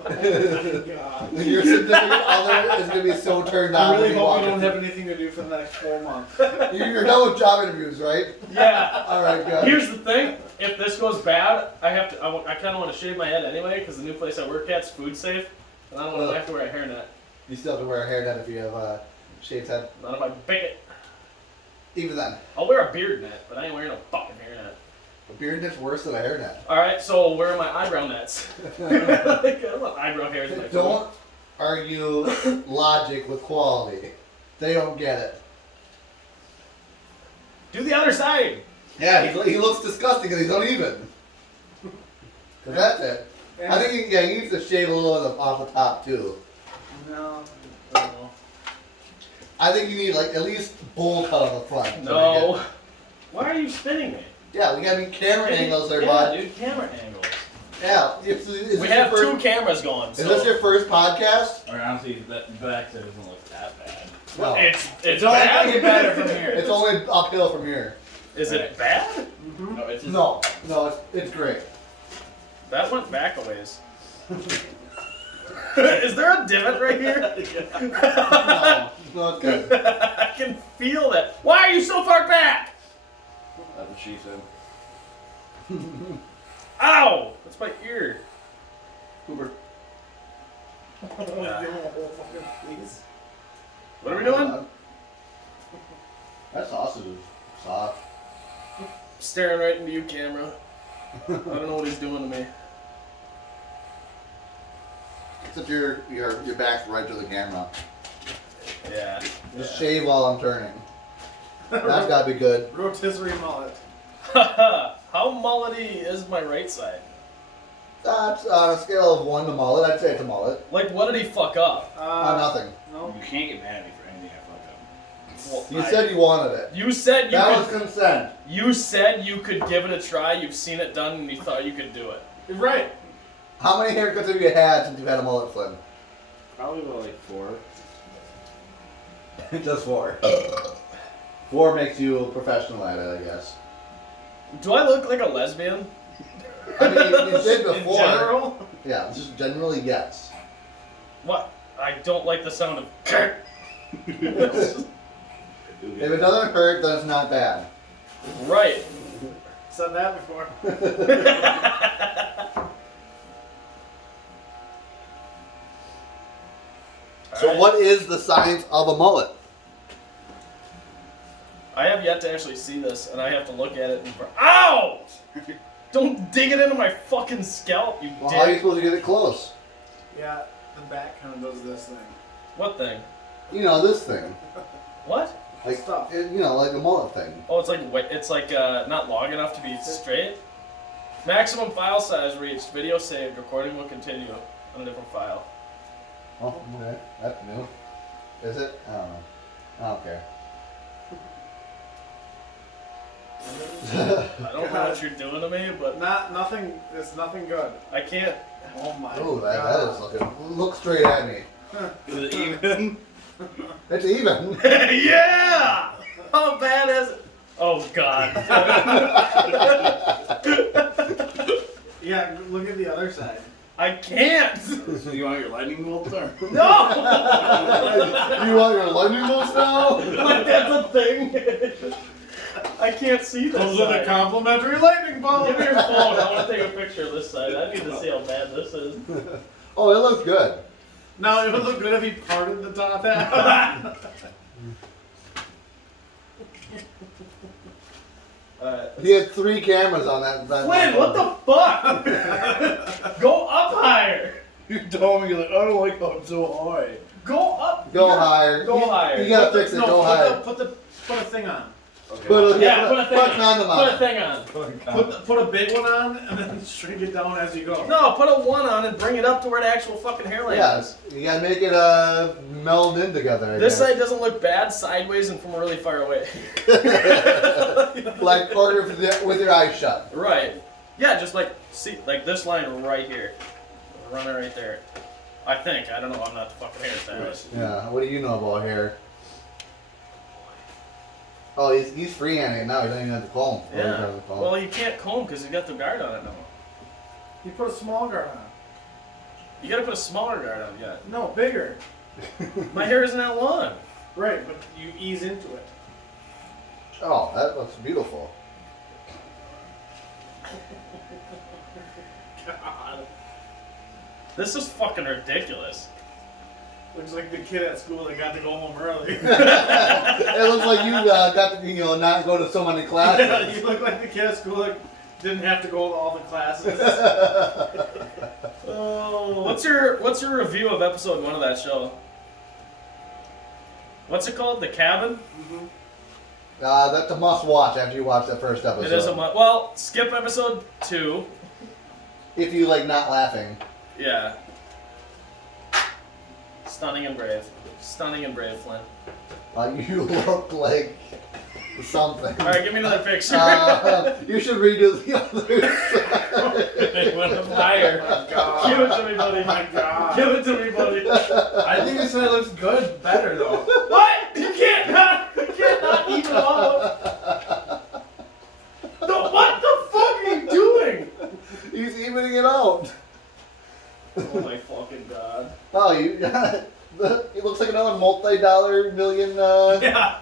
God. Your significant other is gonna be so turned on. I really when you hope walk we don't in. have anything to do for the next 4 months. You're done with job interviews, right? Yeah. All right, good. Here's the thing: if this goes bad, I kind of want to shave my head anyway because the new place I work at's food safe, and I don't want to have to wear a hairnet. You still have to wear a hairnet if you have a shaved head. Not if I pick it. Even then, I'll wear a beard net, but I ain't wearing a fucking hairnet. a beard net's worse than a hairnet. All right, so where are my eyebrow nets? I don't want eyebrow hairs in my Don't argue logic with quality. They don't get it. Do the other side. Yeah, he looks disgusting because he's uneven. 'Cause that's it. I think he needs to shave a little off the top too. No. I think you need like at least bowl cut on the front. No. Why are you spinning me? Yeah, we gotta be camera angles there, Yeah, bud. dude, camera angles. Yeah. Is We this have your two first, cameras going. Is So this your first podcast? Or honestly, that back side doesn't look that bad. No. It's only bad. gonna get better from here. It's only uphill from here. Is it bad? No, it's just, No, it's great. That went back a ways. Is there a divot right here? No, it's good. I can feel that. Why are you so far back? That's what she said. Ow! That's my ear. Cooper. What are we doing? That sausage is soft. Staring right into you, camera. I don't know what he's doing to me. Except your back's right to the camera. Yeah. Just shave while I'm turning. That's gotta be good. Rotisserie mullet. How mullety is my right side? That's on a scale of 1 to mullet. I'd say it's a mullet. Like, what did he fuck up? Nothing. No. You can't get mad at me for anything I fucked up. Well, You said you wanted it. You said you That was could. consent. You said you could give it a try. You've seen it done, and you thought you could do it. You're right. How many haircuts have you had since you've had a mullet, Flynn? Probably about like 4. Just 4. 4 makes you a professional at it, I guess. Do I look like a lesbian? I mean, you did In before. general? Yeah, just generally yes. What? I don't like the sound of. If it doesn't hurt, then it's not bad. Right. Said that before. So Alright. what is the science of a mullet? I have yet to actually see this, and I have to look at it. Ow! Don't dig it into my fucking scalp, you Well, how are you dick. supposed to get it close? Yeah, the back kind of does this thing. What thing? You know, this thing. What? Like, Stuff. like a mullet thing. Oh, it's like not long enough to be straight. Maximum file size reached. Video saved. Recording will continue on a different file. Oh, okay. That's new. Is it? I don't know. I don't care. I don't know what you're doing to me, but Nothing. It's nothing good. I can't. Oh my Oh, that god. is looking. Look straight at me. Is it even? It's even. Yeah! How bad is it? Oh god. Yeah, look at the other side. I can't. So you want your lightning bolt there? No. You want your lightning bolts now? Like that's a thing. I can't see this Those are the side. complimentary lightning Give bolts. me your phone. I want to take a picture of this side. I need to see how bad this is. Oh, it looks good. No, it would look good if he parted the top half. He had 3 cameras on that. Flynn, what the fuck? Go up higher. You told me, you're like, I don't like how it's so high. Go up. Go higher. Go higher. You gotta fix it. No, Go higher. put a thing on. Put Yeah, put a thing put on. condom Put a on. thing on. Put a big one on and then shrink it down as you go. No, put a 1 on and bring it up to where the actual fucking hairline is. Yeah, you gotta make it meld in together. I This guess. side doesn't look bad sideways and from really far away. Like corner with your eyes shut. Right. Yeah, just like, see, like this line right here. Run it right there. I think. I don't know. I'm not the fucking hairstylist. Yeah. What do you know about hair? Oh, he's freehanding now. He doesn't even have to comb. Oh, he doesn't Yeah. have to comb. Well, you can't comb because you got the guard on it now. You put a small guard on. You gotta put a smaller guard on yet. No, bigger. My hair isn't that long. Right, but you ease into it. Oh, that looks beautiful. God. This is fucking ridiculous. Looks like the kid at school that got to go home early. It looks like you got to, not go to so many classes. You look like the kid at school that didn't have to go to all the classes. Oh, what's your review of episode 1 of that show? What's it called? The Cabin? That's a must watch after you watch that first episode. It is a well, skip episode 2. If you like not laughing. Yeah. Stunning and brave. Stunning and brave, Flynn. You look like something. Alright, give me another picture. You should redo the others. They went up higher. Give it to me, buddy. My God. Give it to me, buddy. I think you said it looks good, better though. What? You can't not even them out. No, what the fuck are you doing? He's evening it out. Oh my fucking god. Oh, it looks like another multi-dollar million Yeah.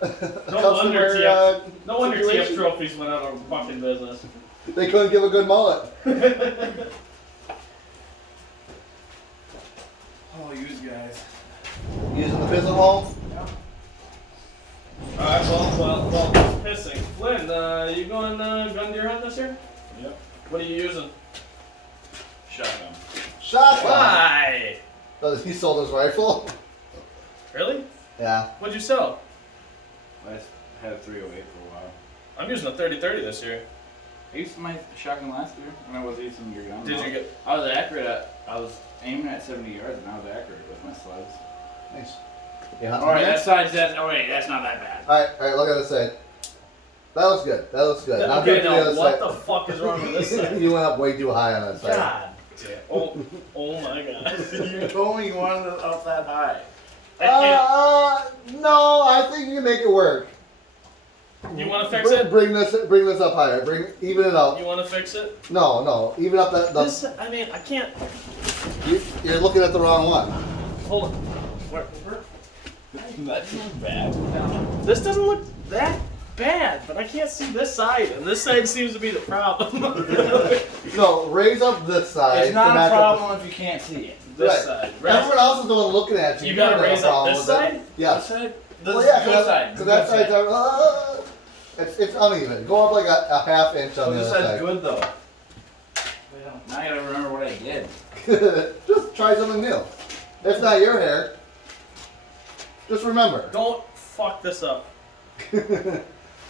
customer wonder TF No wonder TF situation. Trophies went out of fucking business. They couldn't give a good mullet. Oh, you guys. Using the pistol hole? Alright, well, pissing. Flynn, you going gun deer hunt this year? Yep. What are you using? Shotgun. Shotgun. Why? Oh, he sold his rifle? Really? Yeah. What'd you sell? I had a 308 for a while. I'm using a 30-30 this year. I used my shotgun last year when I was using your gun. Did you get? I was accurate at. I was aiming at 70 yards and I was accurate with my slugs. Nice. Yeah. Alright, that's not that bad. Alright, look at this side. That looks good. That looks good. Now Okay, get to the now other what side. the fuck is wrong with this side? You went up way too high on that side. God damn. Oh my god. You told me you wanted it up that high. I can't. No, I think you can make it work. You want to fix it? Bring this up higher. Even it up. You want to fix it? No, even up that. This, I mean, I can't. You're looking at the wrong one. Hold on. That's not bad. This doesn't look that bad, but I can't see this side, and this side seems to be the problem. No, raise up this side. It's not to a match up problem if you can't see it. This Right. side. Everyone else is the one looking at you. You You gotta don't have a raise up problem this with it. side? Yeah. This side? Well, yeah, good side. because that side's it's uneven. Go up like a half inch on the this other side's side. good though. Now I gotta remember what I did. Just try something new. It's not your hair. Just remember. Don't fuck this up.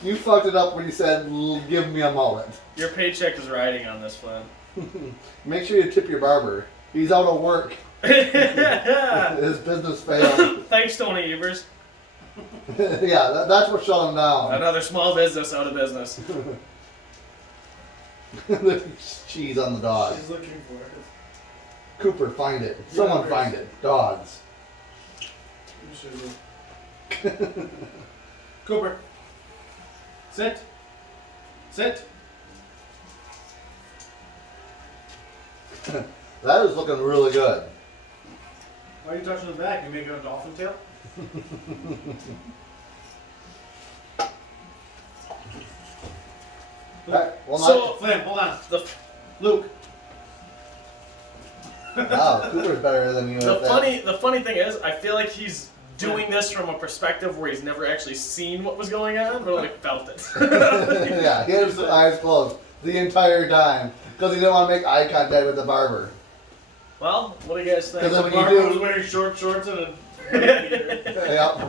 You fucked it up when you said, give me a mullet. Your paycheck is riding on this, Flynn. Make sure you tip your barber. He's out of work. His business failed. Thanks, Tony Evers. Yeah, that's what shut him down. Another small business out of business. Cheese on the dog. She's looking for it. Cooper, find it. Someone find it. Dogs. You should. Cooper. Sit. Sit. That is looking really good. Why are you touching the back? You making a dolphin tail? Alright, well, So- Flynn, hold on. The, Luke. wow, Cooper's better than you the at that. the funny thing is, I feel like he's doing this from a perspective where he's never actually seen what was going on, but only felt it. Yeah, he had his eyes closed the entire time because he didn't want to make eye contact with the barber. Well, what do you guys think? Because then when Barbara you was do, wearing short shorts and a. yeah,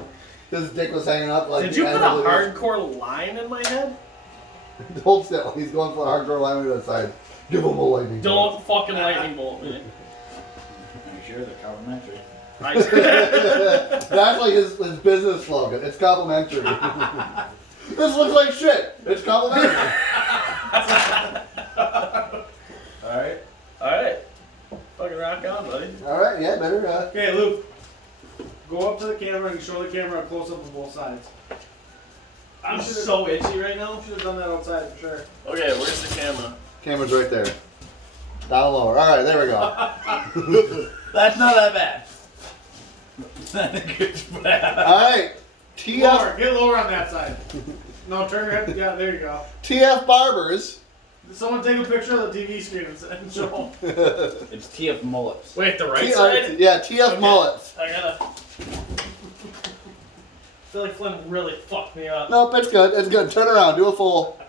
his dick was hanging up like. Did you the put end a of the- hardcore line in my head? Hold still. He's going for a hardcore line to the side. Give him a lightning. Don't fucking lightning bolt me. Are you sure they're complimentary? That's like his business slogan. It's complimentary. This looks like shit. It's complimentary. Alright. Alright. Fucking rock on, buddy. All right, yeah, better. Okay, Luke. Go up to the camera and show the camera a close up of both sides. I'm so itchy right now. Should have done that outside for sure. Okay, where's the camera? Camera's right there. Down lower. All right, there we go. That's not that bad. I think it's bad. All right, TF Lower, get lower on that side. No, turn your head. Yeah, there you go. TF Barbers. Someone take a picture of the TV screen and show them. It's TF Mullets. Wait, the right T- side? yeah, TF Okay. Mullets. I gotta. I feel like Flynn really fucked me up. Nope, it's good. It's good. Turn around. Do a full.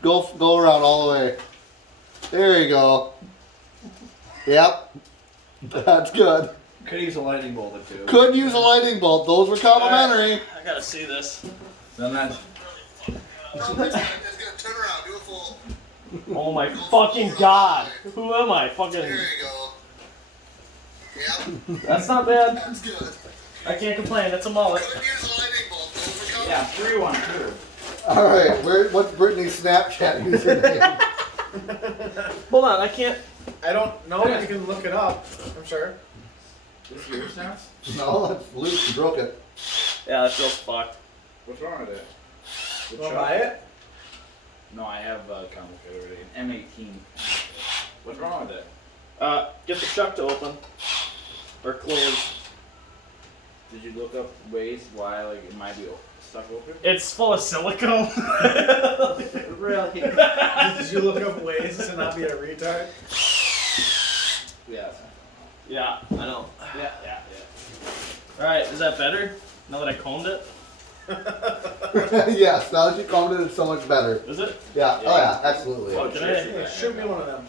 Go around all the way. There you go. Yep. That's good. Could use a lightning bolt or two. Could use a lightning bolt. Those were complimentary. I gotta see this. Then that's It's good. Turn around. Do a full. Oh my fucking god. Who am I? Fucking. you go. Yep. That's not bad. That's good. I can't complain. It's a mullet. Could use a lightning bolt. Those were yeah, 3-1-2. All right. What's Brittany's Snapchat username? Hold on, I can't. I don't know. You can look it up. I'm sure. This yours now? No, it's loose. You broke it. Yeah, that feels fucked. What's wrong with it? You want to buy it? No, I have a complicated already. An M18. What's wrong with it? Get the chuck to open. Or close. Did you look up ways why like it might be stuck open? It's full of silicone. Really? Did you look up ways to not be a retard? Yeah. Yeah, I know. Yeah. Alright, is that better? Now that I combed it? Yes. Now that you combed it, it's so much better. Is it? Yeah. Oh yeah. Absolutely. Oh, today? Yeah, shoot me one of them.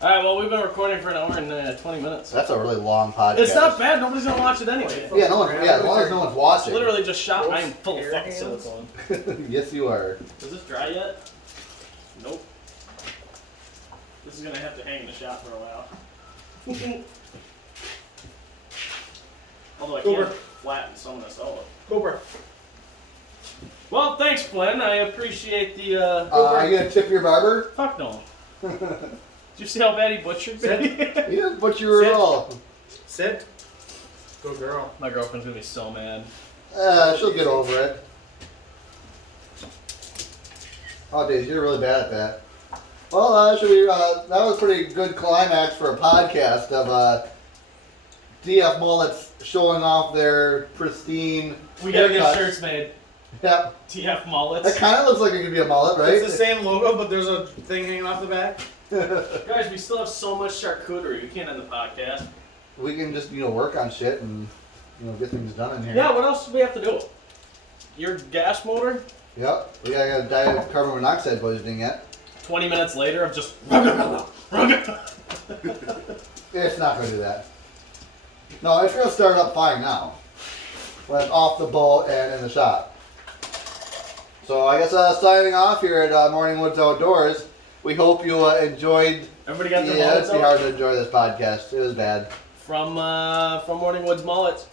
Alright, well, we've been recording for an hour and 20 minutes. That's a really long podcast. It's not bad. Nobody's gonna watch it anyway. Yeah. No one. Yeah. As long as no one's It's watching. literally just shot. Those I am full of air fucking hands? silicone. Yes, you are. Is this dry yet? Nope. This is gonna have to hang in the shop for a while. Although I Cooper. can't flatten some of this out. Cooper. Well, thanks, Flynn. I appreciate the. Are you gonna tip your barber? Fuck no. Did you see how bad he butchered me? He didn't butcher you at all. Sit. Good girl. My girlfriend's gonna be so mad. She'll get over it. Oh, Daisy, you're really bad at that. Well, that was a pretty good climax for a podcast of DF Mullets showing off their pristine. We gotta get haircuts. shirts made. Yep. TF That mullets. kind of looks like it could be a mullet, right? It's the same logo, but there's a thing hanging off the back. Guys, we still have so much charcuterie. We can't end the podcast. We can just, work on shit and, get things done in here. Yeah, what else do we have to do? Your gas motor? Yep. We gotta die of carbon monoxide budgeting yet. 20 minutes later of just. It's not gonna do that. No, it's gonna start up fine now. When it's off the boat and in the shop. So I guess signing off here at Morning Woods Outdoors. We hope you enjoyed. Everybody got their Yeah, mullets it'd be out? hard to enjoy this podcast. It was bad. From Morning Woods Mullets.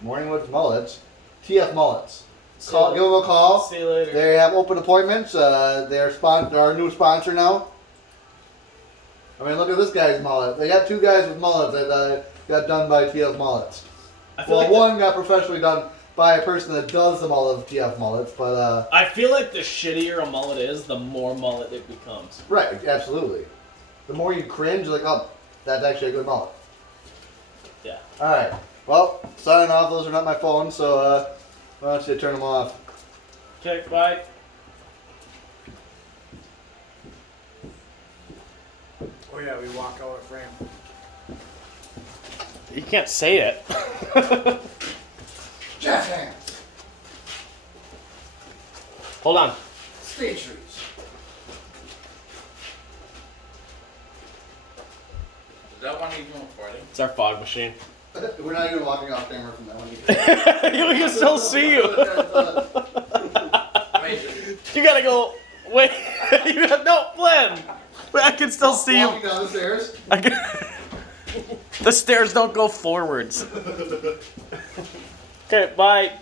Morning Woods Mullets. TF Mullets. See Give you- them a call. See you later. They have open appointments. They're our new sponsor now. I mean, look at this guy's mullet. They got two guys with mullets that got done by TF Mullets. I feel Well, like one got professionally done by a person that does the mullet of TF Mullets, but I feel like the shittier a mullet is, the more mullet it becomes. right, absolutely. The more you cringe, you're like, oh, that's actually a good mullet. Yeah. All right. Well, signing off. Those are not my phones, so why don't you turn them off? Okay, bye. Oh yeah, we walk out of frame. You can't say it. Jazz hands. Hold on. Stage trees. Is that one you doing recording? It's our fog machine. We're not even walking off camera from that one. We can still see you. Wait, You gotta go. Wait. You got no, Flynn. I can still see you. Walking down the stairs. I can, the stairs don't go forwards. Okay, bye.